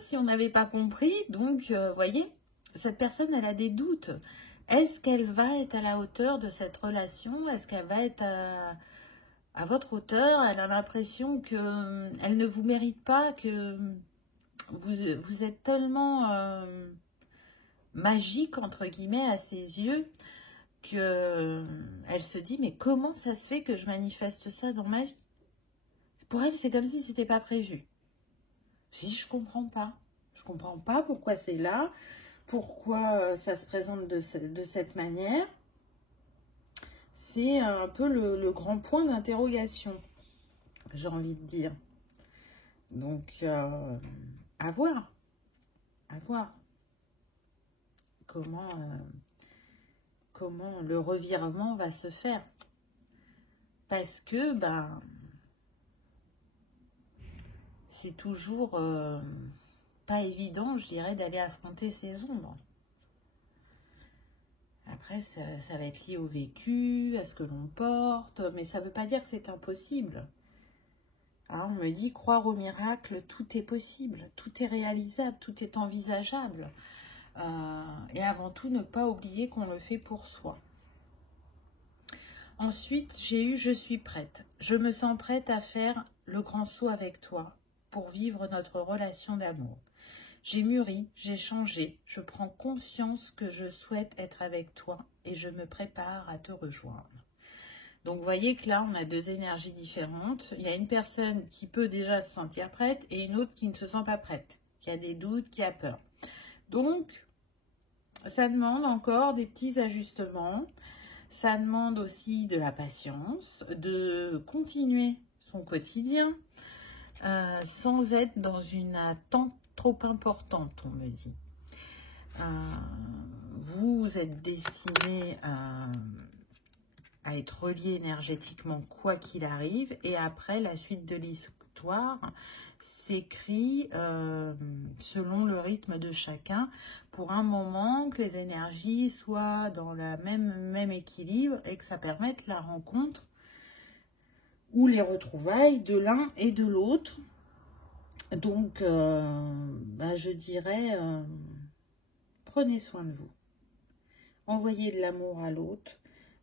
si on n'avait pas compris. Donc, voyez, cette personne, elle a des doutes. Est-ce qu'elle va être à la hauteur de cette relation? Est-ce qu'elle va être à votre hauteur? Elle a l'impression qu'elle ne vous mérite pas, que vous êtes tellement magique, entre guillemets, à ses yeux, qu'elle se dit, mais comment ça se fait que je manifeste ça dans ma vie? Pour elle, c'est comme si c'était pas prévu. Si je comprends pas. Je comprends pas pourquoi c'est là. Pourquoi ça se présente de cette manière? C'est un peu le grand point d'interrogation, j'ai envie de dire. Donc, à voir. À voir. Comment le revirement va se faire. Parce que, ben, c'est toujours... pas évident, je dirais, d'aller affronter ces ombres. Après, ça va être lié au vécu, à ce que l'on porte, mais ça ne veut pas dire que c'est impossible. Alors, on me dit, croire au miracle, tout est possible, tout est réalisable, tout est envisageable. Et avant tout, ne pas oublier qu'on le fait pour soi. Ensuite, j'ai eu « Je suis prête ». Je me sens prête à faire le grand saut avec toi pour vivre notre relation d'amour. J'ai mûri, j'ai changé, je prends conscience que je souhaite être avec toi et je me prépare à te rejoindre. Donc, vous voyez que là, on a deux énergies différentes. Il y a une personne qui peut déjà se sentir prête et une autre qui ne se sent pas prête, qui a des doutes, qui a peur. Donc, ça demande encore des petits ajustements. Ça demande aussi de la patience, de continuer son quotidien sans être dans une attente trop importante, on me dit. Vous êtes destiné à être relié énergétiquement quoi qu'il arrive. Et après, la suite de l'histoire s'écrit selon le rythme de chacun pour un moment que les énergies soient dans le même équilibre et que ça permette la rencontre ou les retrouvailles de l'un et de l'autre. Donc, je dirais, prenez soin de vous. Envoyez de l'amour à l'autre.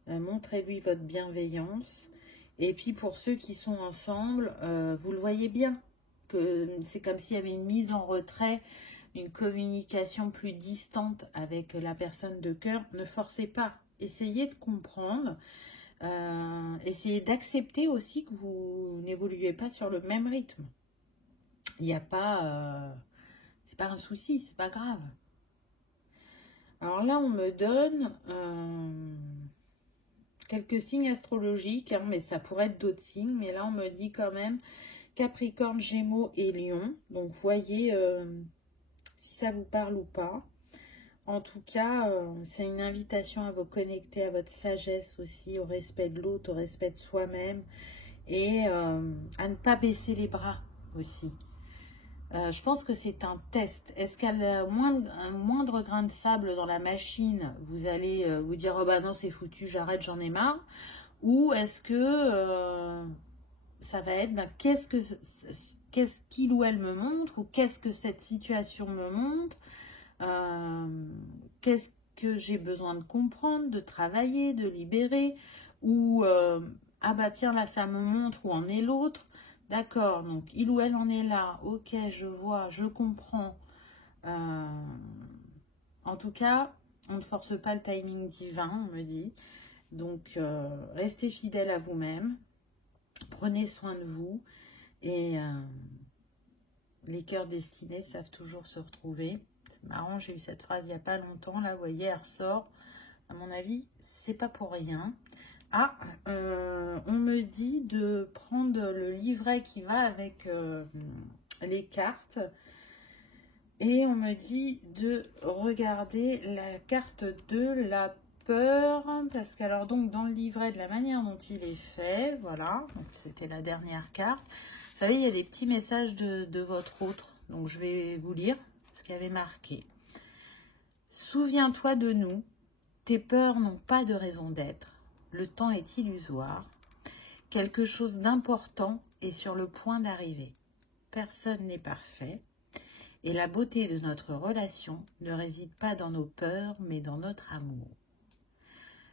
Montrez-lui votre bienveillance. Et puis, pour ceux qui sont ensemble, vous le voyez bien, que c'est comme s'il y avait une mise en retrait, une communication plus distante avec la personne de cœur. Ne forcez pas. Essayez de comprendre. Essayez d'accepter aussi que vous n'évoluez pas sur le même rythme. Il n'y a pas... c'est pas un souci, c'est pas grave. Alors là, on me donne quelques signes astrologiques, hein, mais ça pourrait être d'autres signes. Mais là, on me dit quand même Capricorne, Gémeaux et Lion. Donc, voyez si ça vous parle ou pas. En tout cas, c'est une invitation à vous connecter à votre sagesse aussi, au respect de l'autre, au respect de soi-même et à ne pas baisser les bras aussi. Je pense que c'est un test. Est-ce qu'à un moindre grain de sable dans la machine, vous allez vous dire « Oh bah non, c'est foutu, j'arrête, j'en ai marre » ou est-ce que ça va être qu'est-ce qu'il ou elle me montre ou qu'est-ce que cette situation me montre, qu'est-ce que j'ai besoin de comprendre, de travailler, de libérer ou ah bah tiens là ça me montre où en est l'autre. D'accord, donc il ou elle en est là. Ok, je vois, je comprends. En tout cas, on ne force pas le timing divin, on me dit. Donc, restez fidèle à vous-même. Prenez soin de vous. Et les cœurs destinés savent toujours se retrouver. C'est marrant, j'ai eu cette phrase il n'y a pas longtemps. Là, vous voyez, elle ressort. À mon avis, c'est pas pour rien. Ah, on me dit de prendre le livret qui va avec les cartes et on me dit de regarder la carte de la peur parce qu'alors donc dans le livret de la manière dont il est fait, voilà, c'était la dernière carte. Vous savez, il y a des petits messages de votre autre, donc je vais vous lire ce qu'il y avait marqué. Souviens-toi de nous, tes peurs n'ont pas de raison d'être. Le temps est illusoire. Quelque chose d'important est sur le point d'arriver. Personne n'est parfait. Et la beauté de notre relation ne réside pas dans nos peurs, mais dans notre amour.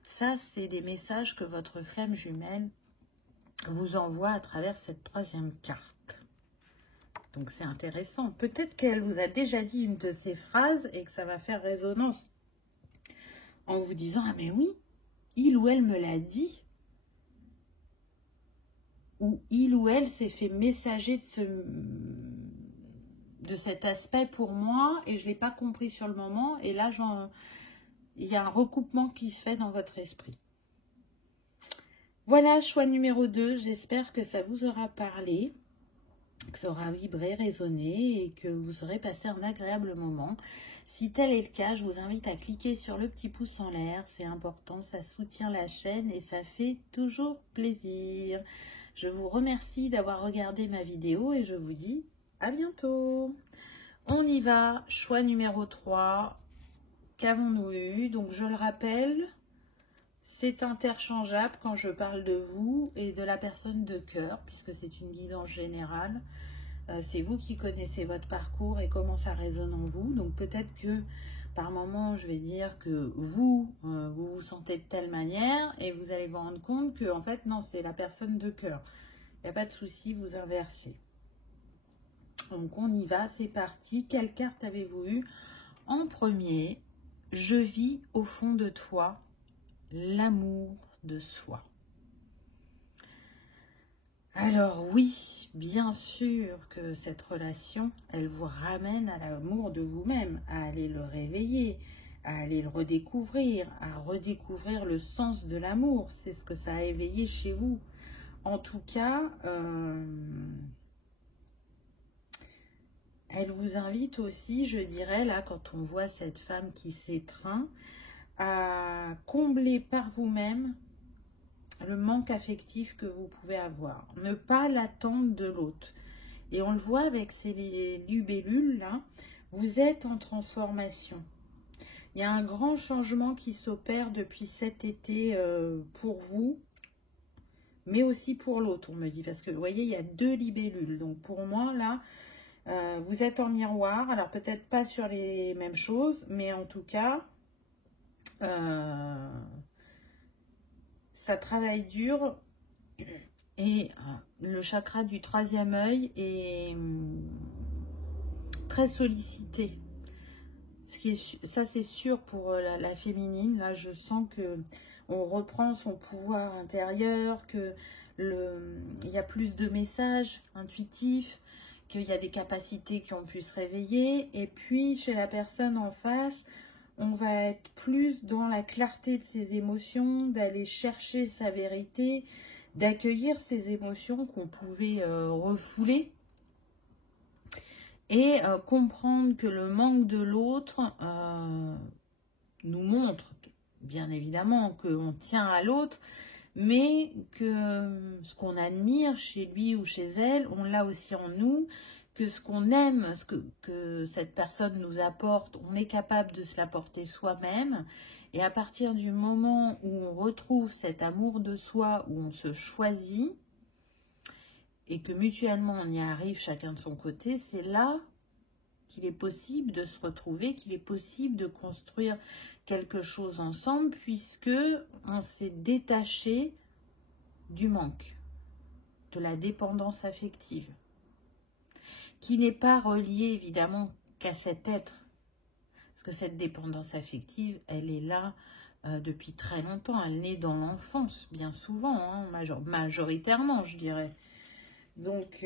Ça, c'est des messages que votre flamme jumelle vous envoie à travers cette troisième carte. Donc, c'est intéressant. Peut-être qu'elle vous a déjà dit une de ces phrases et que ça va faire résonance en vous disant « Ah, mais oui !» il ou elle me l'a dit, ou il ou elle s'est fait messager de cet aspect pour moi et je ne l'ai pas compris sur le moment et là il y a un recoupement qui se fait dans votre esprit. Voilà, choix numéro 2, j'espère que ça vous aura parlé, que ça aura vibré, résonné et que vous aurez passé un agréable moment. Si tel est le cas, je vous invite à cliquer sur le petit pouce en l'air, c'est important, ça soutient la chaîne et ça fait toujours plaisir. Je vous remercie d'avoir regardé ma vidéo et je vous dis à bientôt. On y va, choix numéro 3, qu'avons-nous eu? Donc je le rappelle, C'est interchangeable quand je parle de vous et de la personne de cœur, puisque c'est une guidance générale. C'est vous qui connaissez votre parcours et comment ça résonne en vous. Donc peut-être que par moment, je vais dire que vous, vous vous sentez de telle manière et vous allez vous rendre compte que en fait, non, c'est la personne de cœur. Il n'y a pas de souci, vous inversez. Donc on y va, c'est parti. Quelle carte avez-vous eu? En premier, je vis au fond de toi l'amour de soi. Alors oui, bien sûr que cette relation, elle vous ramène à l'amour de vous-même, à aller le réveiller, à aller le redécouvrir, à redécouvrir le sens de l'amour. C'est ce que ça a éveillé chez vous. En tout cas, elle vous invite aussi, je dirais, là, quand on voit cette femme qui s'étreint, à combler par vous-même le manque affectif que vous pouvez avoir. Ne pas l'attendre de l'autre. Et on le voit avec ces libellules là, vous êtes en transformation. Il y a un grand changement qui s'opère depuis cet été pour vous, mais aussi pour l'autre, on me dit. Parce que vous voyez, il y a 2 libellules. Donc pour moi, là, vous êtes en miroir. Alors peut-être pas sur les mêmes choses, mais en tout cas... ça travaille dur et le chakra du 3e œil est très sollicité. Ça c'est sûr pour la féminine. Là je sens que on reprend son pouvoir intérieur, que il y a plus de messages intuitifs, qu'il y a des capacités qui ont pu se réveiller. Et puis chez la personne en face, on va être plus dans la clarté de ses émotions, d'aller chercher sa vérité, d'accueillir ses émotions qu'on pouvait refouler et comprendre que le manque de l'autre nous montre, bien évidemment, qu'on tient à l'autre, mais que ce qu'on admire chez lui ou chez elle, on l'a aussi en nous, que ce qu'on aime, que cette personne nous apporte, on est capable de se l'apporter soi-même. Et à partir du moment où on retrouve cet amour de soi, où on se choisit, et que mutuellement on y arrive chacun de son côté, c'est là qu'il est possible de se retrouver, qu'il est possible de construire quelque chose ensemble, puisque on s'est détaché du manque, de la dépendance affective, qui n'est pas relié évidemment qu'à cet être. Parce que cette dépendance affective, elle est là depuis très longtemps. Elle naît dans l'enfance, bien souvent, hein, majoritairement, je dirais. Donc,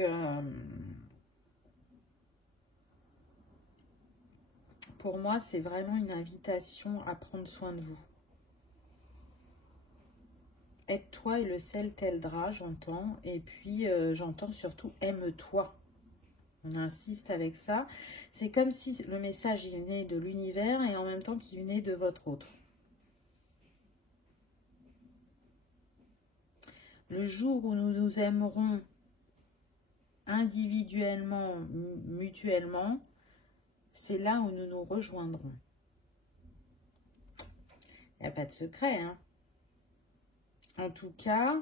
pour moi, c'est vraiment une invitation à prendre soin de vous. Aide-toi et le sel t'aidera, j'entends. Et puis, j'entends surtout aime-toi. On insiste avec ça. C'est comme si le message il venait de l'univers et en même temps qu'il venait de votre autre. Le jour où nous nous aimerons individuellement, mutuellement, c'est là où nous nous rejoindrons. Il n'y a pas de secret, hein. En tout cas,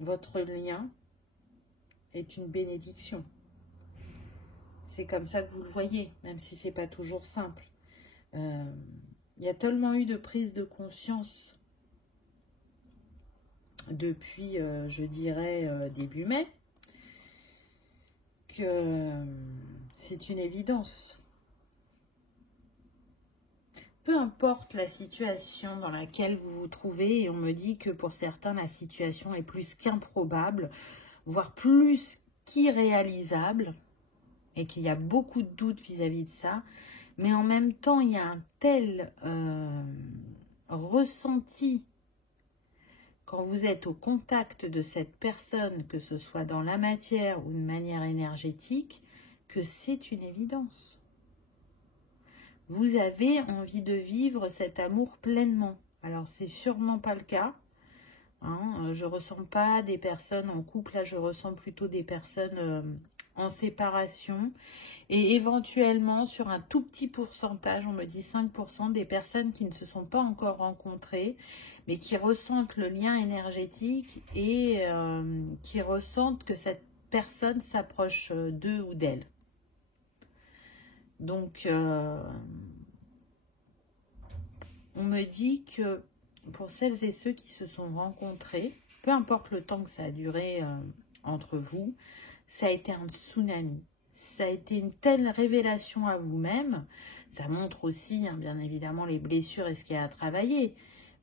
votre lien est une bénédiction. C'est comme ça que vous le voyez, même si c'est pas toujours simple. Il y a tellement eu de prise de conscience depuis, je dirais, début mai, que c'est une évidence. Peu importe la situation dans laquelle vous vous trouvez, et on me dit que pour certains, la situation est plus qu'improbable, voire plus qu'irréalisable, et qu'il y a beaucoup de doutes vis-à-vis de ça, mais en même temps, il y a un tel ressenti quand vous êtes au contact de cette personne, que ce soit dans la matière ou de manière énergétique, que c'est une évidence. Vous avez envie de vivre cet amour pleinement. Alors, c'est sûrement pas le cas. Hein, je ressens pas des personnes en couple, là, je ressens plutôt des personnes en séparation. Et éventuellement, sur un tout petit pourcentage, on me dit 5%, des personnes qui ne se sont pas encore rencontrées, mais qui ressentent le lien énergétique et qui ressentent que cette personne s'approche d'eux ou d'elle. Donc, on me dit que pour celles et ceux qui se sont rencontrés, peu importe le temps que ça a duré entre vous, ça a été un tsunami. Ça a été une telle révélation à vous-même. Ça montre aussi, hein, bien évidemment, les blessures et ce qu'il y a à travailler.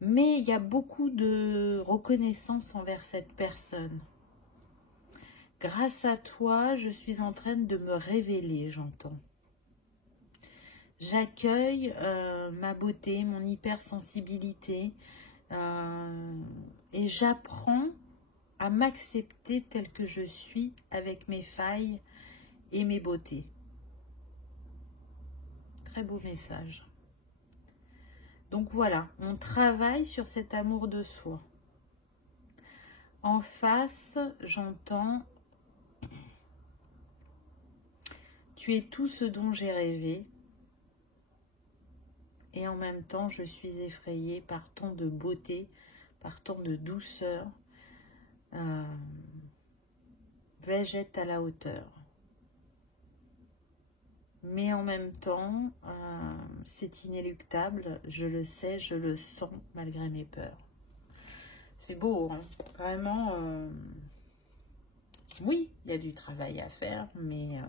Mais il y a beaucoup de reconnaissance envers cette personne. Grâce à toi, je suis en train de me révéler, j'entends. J'accueille ma beauté, mon hypersensibilité et j'apprends à m'accepter telle que je suis avec mes failles et mes beautés. Très beau message. Donc voilà, on travaille sur cet amour de soi. En face, j'entends « Tu es tout ce dont j'ai rêvé ». Et en même temps, je suis effrayée par tant de beauté, par tant de douceur. Vais-je être à la hauteur? Mais en même temps, c'est inéluctable. Je le sais, je le sens, malgré mes peurs. C'est beau, hein? Vraiment. Oui, il y a du travail à faire, mais...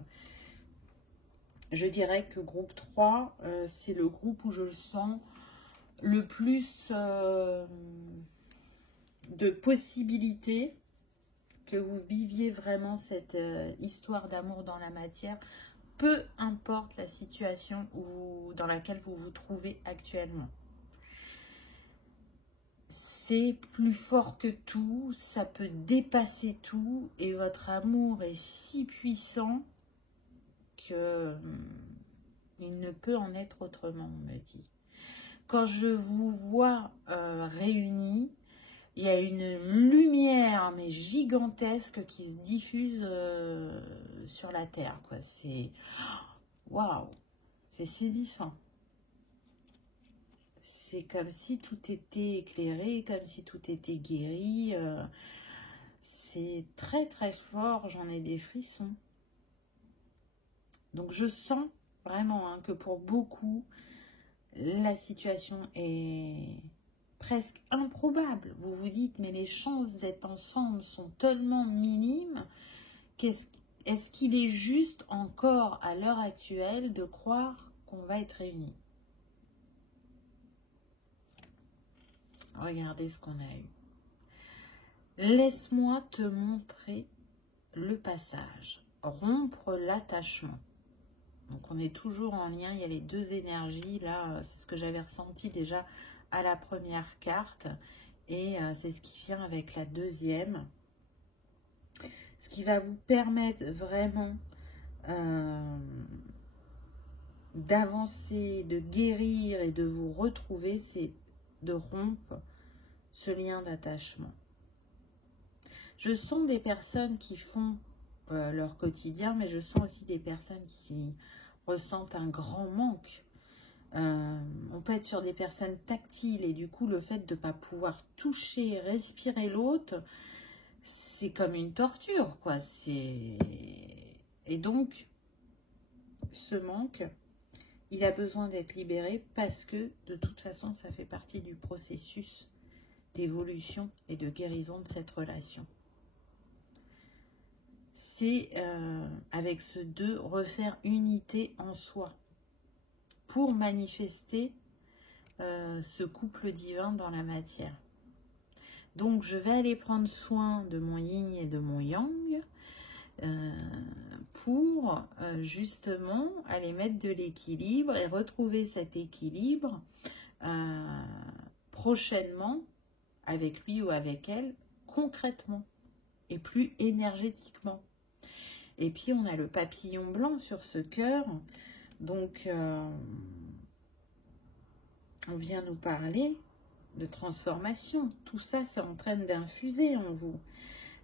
je dirais que groupe 3, c'est le groupe où je sens le plus de possibilités que vous viviez vraiment cette histoire d'amour dans la matière, peu importe la situation dans laquelle vous vous trouvez actuellement. C'est plus fort que tout, ça peut dépasser tout et votre amour est si puissant que il ne peut en être autrement, on me dit. Quand je vous vois réunis, il y a une lumière mais gigantesque qui se diffuse sur la terre, quoi. C'est waouh, c'est saisissant. C'est comme si tout était éclairé, comme si tout était guéri. C'est très très fort, j'en ai des frissons. Donc je sens vraiment hein, que pour beaucoup, la situation est presque improbable. Vous vous dites, mais les chances d'être ensemble sont tellement minimes. Est-ce qu'il est juste encore à l'heure actuelle de croire qu'on va être réunis? Regardez ce qu'on a eu. Laisse-moi te montrer le passage. Rompre l'attachement. Donc on est toujours en lien, il y a les deux énergies, là c'est ce que j'avais ressenti déjà à la première carte et c'est ce qui vient avec la deuxième. Ce qui va vous permettre vraiment d'avancer, de guérir et de vous retrouver, c'est de rompre ce lien d'attachement. Je sens des personnes qui font leur quotidien, mais je sens aussi des personnes qui ressentent un grand manque. On peut être sur des personnes tactiles et du coup le fait de ne pas pouvoir toucher, respirer l'autre, c'est comme une torture, quoi. Et donc ce manque, il a besoin d'être libéré parce que de toute façon ça fait partie du processus d'évolution et de guérison de cette relation. C'est avec ce 2, refaire unité en soi pour manifester ce couple divin dans la matière. Donc je vais aller prendre soin de mon yin et de mon yang pour justement aller mettre de l'équilibre et retrouver cet équilibre prochainement avec lui ou avec elle, concrètement et plus énergétiquement. Et puis on a le papillon blanc sur ce cœur, donc on vient nous parler de transformation. Tout ça, c'est en train d'infuser en vous.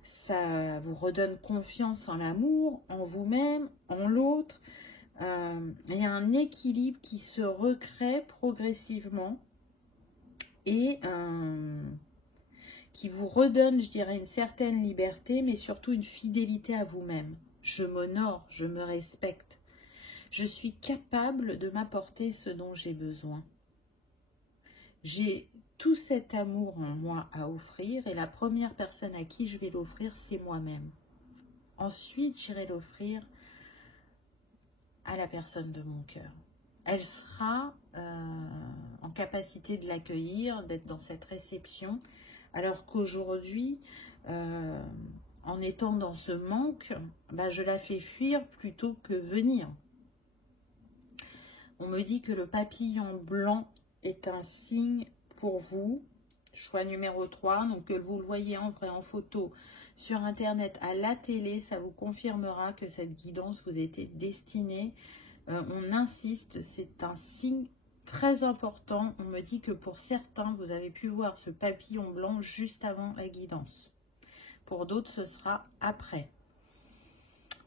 Ça vous redonne confiance en l'amour, en vous-même, en l'autre. Il y a un équilibre qui se recrée progressivement et qui vous redonne, je dirais, une certaine liberté, mais surtout une fidélité à vous-même. Je m'honore, je me respecte. Je suis capable de m'apporter ce dont j'ai besoin. J'ai tout cet amour en moi à offrir et la première personne à qui je vais l'offrir, c'est moi-même. Ensuite, j'irai l'offrir à la personne de mon cœur. Elle sera en capacité de l'accueillir, d'être dans cette réception, alors qu'aujourd'hui, en étant dans ce manque, je la fais fuir plutôt que venir. On me dit que le papillon blanc est un signe pour vous, choix numéro 3, donc que vous le voyez en vrai, en photo, sur internet, à la télé, ça vous confirmera que cette guidance vous était destinée. On insiste, c'est un signe très important. On me dit que pour certains, vous avez pu voir ce papillon blanc juste avant la guidance. Pour d'autres, ce sera après.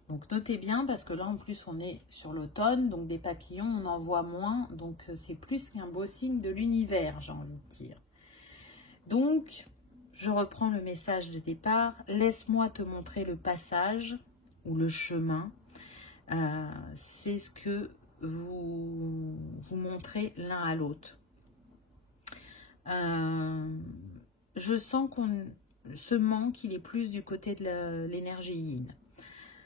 Donc notez bien, parce que là en plus on est sur l'automne, donc des papillons on en voit moins, donc c'est plus qu'un beau signe de l'univers, j'ai envie de dire. Donc je reprends le message de départ, laisse-moi te montrer le passage ou le chemin, c'est ce que vous montrez l'un à l'autre. Je sens ce manque, il est plus du côté de l'énergie yin.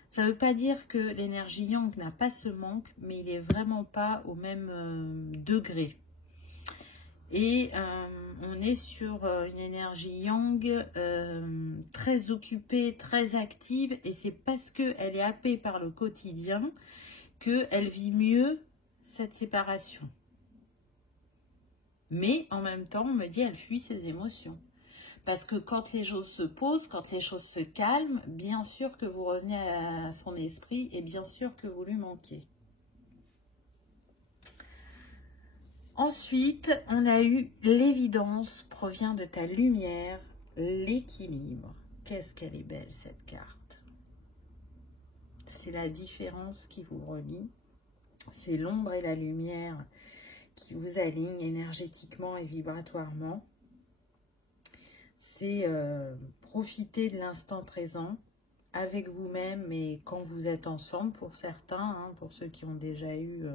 Ça ne veut pas dire que l'énergie yang n'a pas ce manque, mais il n'est vraiment pas au même degré. Et on est sur une énergie yang très occupée, très active, et c'est parce qu'elle est happée par le quotidien qu'elle vit mieux cette séparation. Mais en même temps, on me dit qu'elle fuit ses émotions. Parce que quand les choses se posent, quand les choses se calment, bien sûr que vous revenez à son esprit et bien sûr que vous lui manquez. Ensuite, on a eu l'évidence provient de ta lumière, l'équilibre. Qu'est-ce qu'elle est belle cette carte. C'est la différence qui vous relie. C'est l'ombre et la lumière qui vous alignent énergétiquement et vibratoirement. C'est profiter de l'instant présent avec vous-même et quand vous êtes ensemble pour certains, hein, pour ceux qui ont déjà eu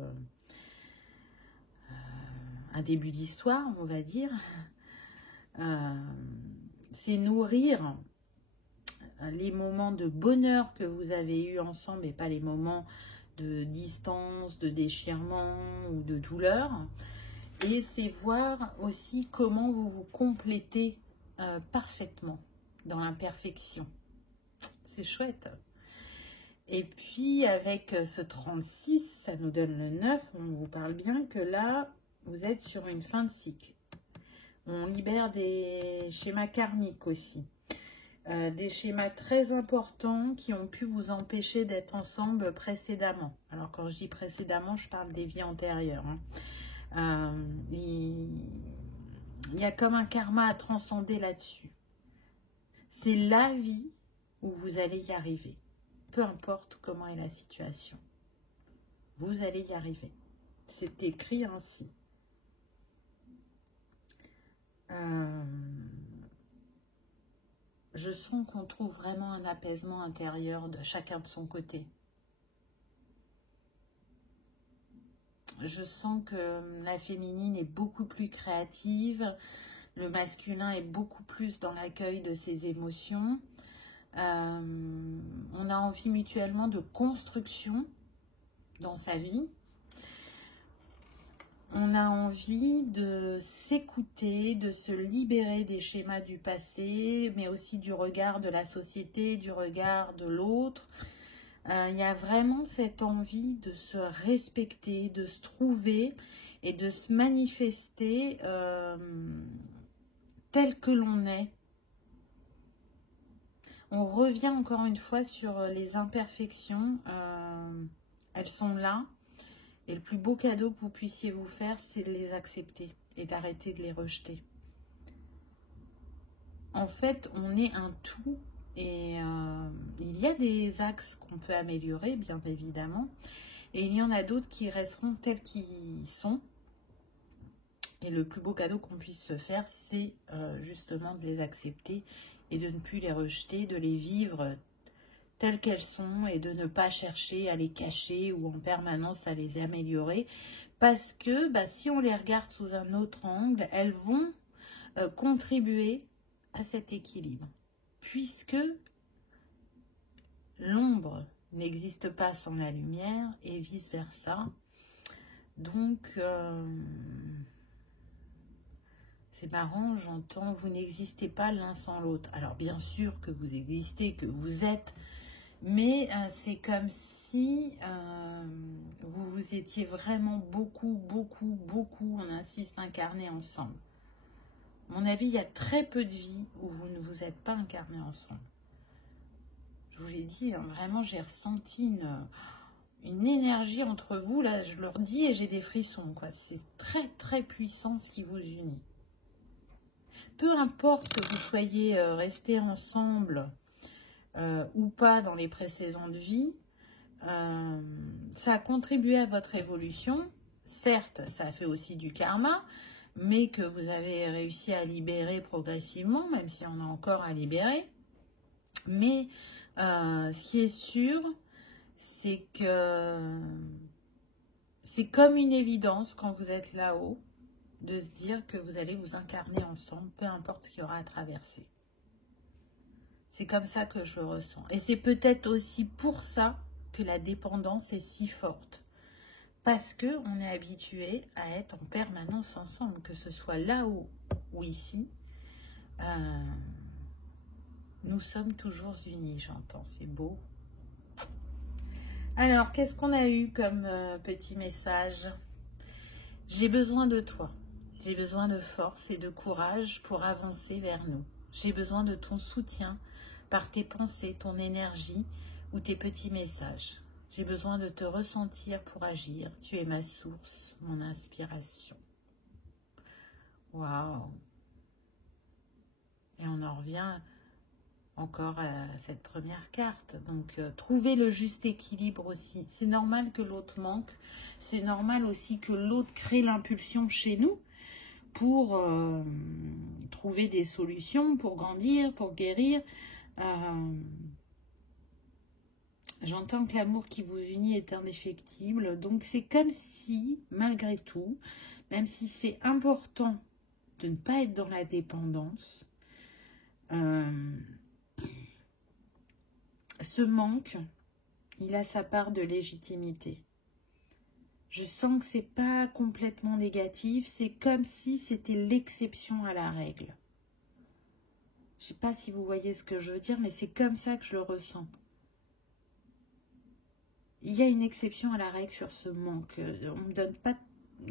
un début d'histoire, on va dire. C'est nourrir les moments de bonheur que vous avez eu ensemble et pas les moments de distance, de déchirement ou de douleur. Et c'est voir aussi comment vous vous complétez parfaitement dans l'imperfection. C'est chouette. Et puis avec ce 36, ça nous donne le 9, on vous parle bien que là, vous êtes sur une fin de cycle. On libère des schémas karmiques aussi. Des schémas très importants qui ont pu vous empêcher d'être ensemble précédemment. Alors quand je dis précédemment, je parle des vies antérieures. Hein. Il y a comme un karma à transcender là-dessus. C'est la vie où vous allez y arriver. Peu importe comment est la situation. Vous allez y arriver. C'est écrit ainsi. Je sens qu'on trouve vraiment un apaisement intérieur de chacun de son côté. Je sens que la féminine est beaucoup plus créative, le masculin est beaucoup plus dans l'accueil de ses émotions. On a envie mutuellement de construction dans sa vie. On a envie de s'écouter, de se libérer des schémas du passé, mais aussi du regard de la société, du regard de l'autre. Il y a vraiment cette envie de se respecter, de se trouver et de se manifester tel que l'on est. On revient encore une fois sur les imperfections. Elles sont là. Et le plus beau cadeau que vous puissiez vous faire, c'est de les accepter et d'arrêter de les rejeter. En fait, on est un tout Et il y a des axes qu'on peut améliorer, bien évidemment. Et il y en a d'autres qui resteront tels qu'ils sont. Et le plus beau cadeau qu'on puisse se faire, c'est justement de les accepter et de ne plus les rejeter, de les vivre telles qu'elles sont et de ne pas chercher à les cacher ou en permanence à les améliorer. Parce que si on les regarde sous un autre angle, elles vont contribuer à cet équilibre. Puisque l'ombre n'existe pas sans la lumière et vice-versa. Donc, c'est marrant, j'entends, vous n'existez pas l'un sans l'autre. Alors, bien sûr que vous existez, que vous êtes, mais c'est comme si vous vous étiez vraiment beaucoup, on insiste, incarnés ensemble. À mon avis, il y a très peu de vies où vous ne vous êtes pas incarnés ensemble. Je vous l'ai dit, vraiment, j'ai ressenti une énergie entre vous, là, je leur dis et j'ai des frissons, quoi. C'est très, très puissant ce qui vous unit. Peu importe que vous soyez restés ensemble ou pas dans les précédentes vies, ça a contribué à votre évolution. Certes, ça a fait aussi du karma, mais que vous avez réussi à libérer progressivement, même si on a encore à libérer. Mais ce qui est sûr, c'est que c'est comme une évidence quand vous êtes là-haut, de se dire que vous allez vous incarner ensemble, peu importe ce qu'il y aura à traverser. C'est comme ça que je le ressens. Et c'est peut-être aussi pour ça que la dépendance est si forte. Parce qu'on est habitué à être en permanence ensemble, que ce soit là-haut ou ici. Nous sommes toujours unis, j'entends, c'est beau. Alors, qu'est-ce qu'on a eu comme petit message? J'ai besoin de toi. J'ai besoin de force et de courage pour avancer vers nous. J'ai besoin de ton soutien par tes pensées, ton énergie ou tes petits messages. J'ai besoin de te ressentir pour agir. Tu es ma source, mon inspiration. Waouh! Et on en revient encore à cette première carte. Donc, trouver le juste équilibre aussi. C'est normal que l'autre manque. C'est normal aussi que l'autre crée l'impulsion chez nous pour trouver des solutions, pour grandir, pour guérir. J'entends que l'amour qui vous unit est indéfectible. Donc, c'est comme si, malgré tout, même si c'est important de ne pas être dans la dépendance, ce manque, il a sa part de légitimité. Je sens que c'est pas complètement négatif, c'est comme si c'était l'exception à la règle. Je sais pas si vous voyez ce que je veux dire, mais c'est comme ça que je le ressens. Il y a une exception à la règle sur ce manque. On me donne pas.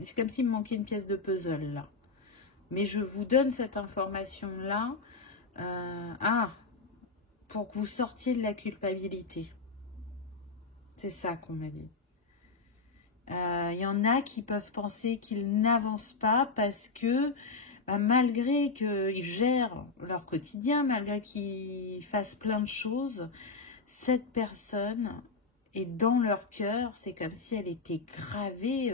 C'est comme s'il me manquait une pièce de puzzle là. Mais je vous donne cette information là. Pour que vous sortiez de la culpabilité. C'est ça qu'on m'a dit. Il y en a qui peuvent penser qu'ils n'avancent pas parce que malgré qu'ils gèrent leur quotidien, malgré qu'ils fassent plein de choses, cette personne est dans leur cœur. C'est comme si elle était gravée,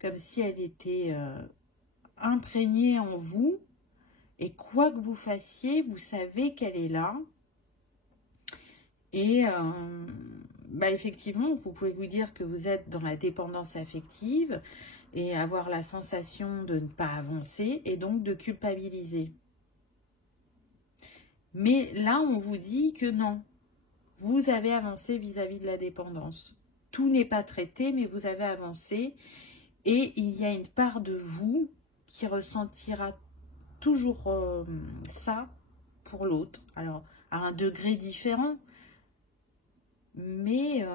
comme si elle était imprégnée en vous. Et quoi que vous fassiez, vous savez qu'elle est là. Et effectivement, vous pouvez vous dire que vous êtes dans la dépendance affective et avoir la sensation de ne pas avancer et donc de culpabiliser. Mais là, on vous dit que non, vous avez avancé vis-à-vis de la dépendance. Tout n'est pas traité, mais vous avez avancé et il y a une part de vous qui ressentira toujours ça pour l'autre. Alors, à un degré différent. Mais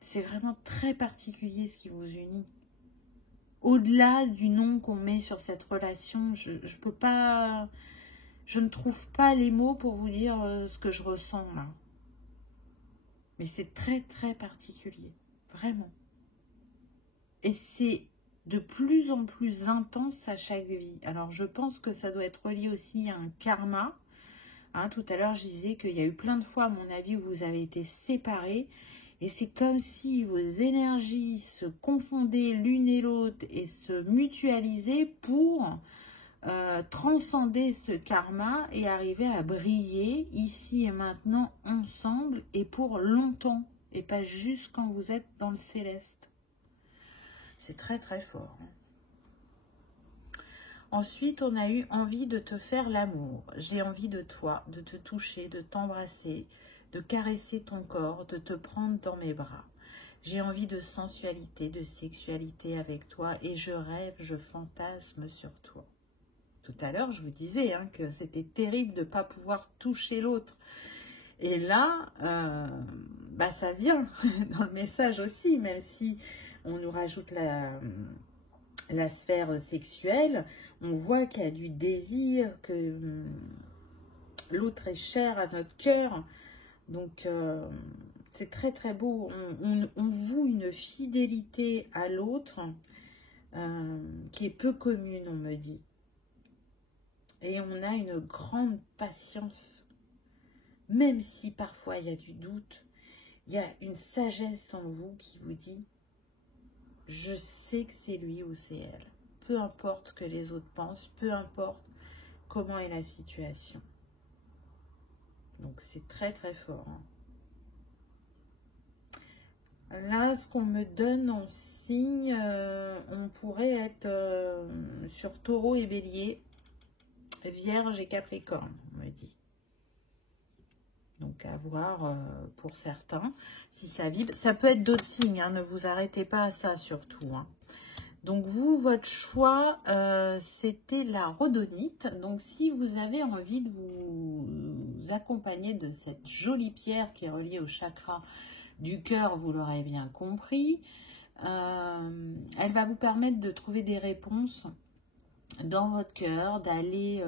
c'est vraiment très particulier ce qui vous unit. Au-delà du nom qu'on met sur cette relation, je ne trouve pas les mots pour vous dire ce que je ressens là. Mais c'est très très particulier, vraiment. Et c'est de plus en plus intense à chaque vie. Alors je pense que ça doit être relié aussi à un karma. Hein, tout à l'heure, je disais qu'il y a eu plein de fois, à mon avis, où vous avez été séparés. Et c'est comme si vos énergies se confondaient l'une et l'autre et se mutualisaient pour transcender ce karma et arriver à briller ici et maintenant ensemble et pour longtemps. Et pas juste quand vous êtes dans le céleste. C'est très très fort. Ensuite, on a eu envie de te faire l'amour. J'ai envie de toi, de te toucher, de t'embrasser, de caresser ton corps, de te prendre dans mes bras. J'ai envie de sensualité, de sexualité avec toi et je rêve, je fantasme sur toi. Tout à l'heure, je vous disais que c'était terrible de ne pas pouvoir toucher l'autre. Et là, ça vient dans le message aussi, même si on nous rajoute la sphère sexuelle, on voit qu'il y a du désir, que l'autre est cher à notre cœur. Donc, c'est très très beau. On voue une fidélité à l'autre qui est peu commune, on me dit. Et on a une grande patience. Même si parfois il y a du doute, il y a une sagesse en vous qui vous dit « Je sais que c'est lui ou c'est elle. » Peu importe ce que les autres pensent, peu importe comment est la situation. Donc c'est très très fort. Là, ce qu'on me donne en signe, on pourrait être sur Taureau et Bélier, Vierge et Capricorne, on me dit. Donc à voir pour certains, si ça vibre. Ça peut être d'autres signes, ne vous arrêtez pas à ça surtout. Donc vous, votre choix, c'était la rhodonite. Donc si vous avez envie de vous accompagner de cette jolie pierre qui est reliée au chakra du cœur, vous l'aurez bien compris, elle va vous permettre de trouver des réponses dans votre cœur, d'aller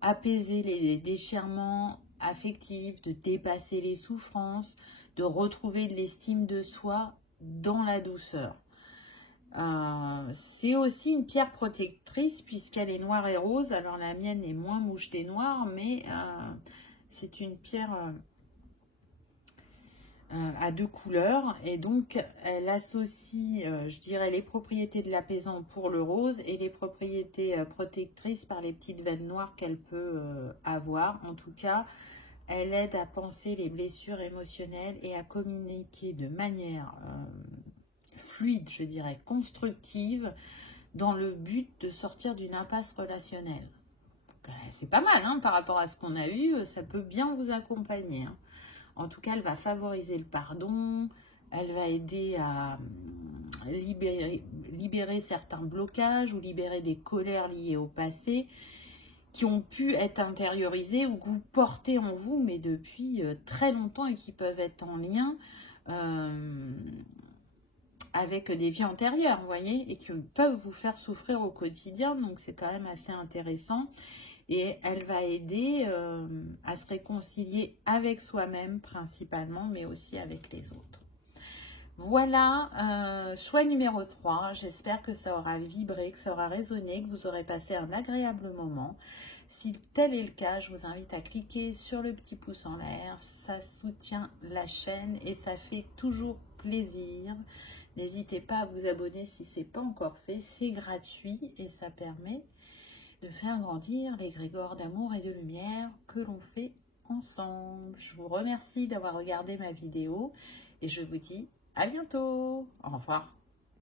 apaiser les déchirements affectifs, de dépasser les souffrances, de retrouver de l'estime de soi dans la douceur. C'est aussi une pierre protectrice puisqu'elle est noire et rose. Alors la mienne est moins mouchetée noire, mais c'est une pierre à deux couleurs et donc elle associe, je dirais, les propriétés de l'apaisant pour le rose et les propriétés protectrices par les petites veines noires qu'elle peut avoir. En tout cas, elle aide à penser les blessures émotionnelles et à communiquer de manière fluide, je dirais, constructive, dans le but de sortir d'une impasse relationnelle. C'est pas mal par rapport à ce qu'on a eu, ça peut bien vous accompagner. En tout cas, elle va favoriser le pardon, elle va aider à libérer certains blocages ou libérer des colères liées au passé qui ont pu être intériorisées ou que vous portez en vous, mais depuis très longtemps et qui peuvent être en lien avec des vies antérieures, vous voyez, et qui peuvent vous faire souffrir au quotidien. Donc, c'est quand même assez intéressant. Et elle va aider à se réconcilier avec soi-même principalement, mais aussi avec les autres. Voilà, choix numéro 3. J'espère que ça aura vibré, que ça aura résonné, que vous aurez passé un agréable moment. Si tel est le cas, je vous invite à cliquer sur le petit pouce en l'air. Ça soutient la chaîne et ça fait toujours plaisir. N'hésitez pas à vous abonner si ce n'est pas encore fait. C'est gratuit et ça permet de faire grandir l'égrégore d'amour et de lumière que l'on fait ensemble. Je vous remercie d'avoir regardé ma vidéo et je vous dis à bientôt. Au revoir.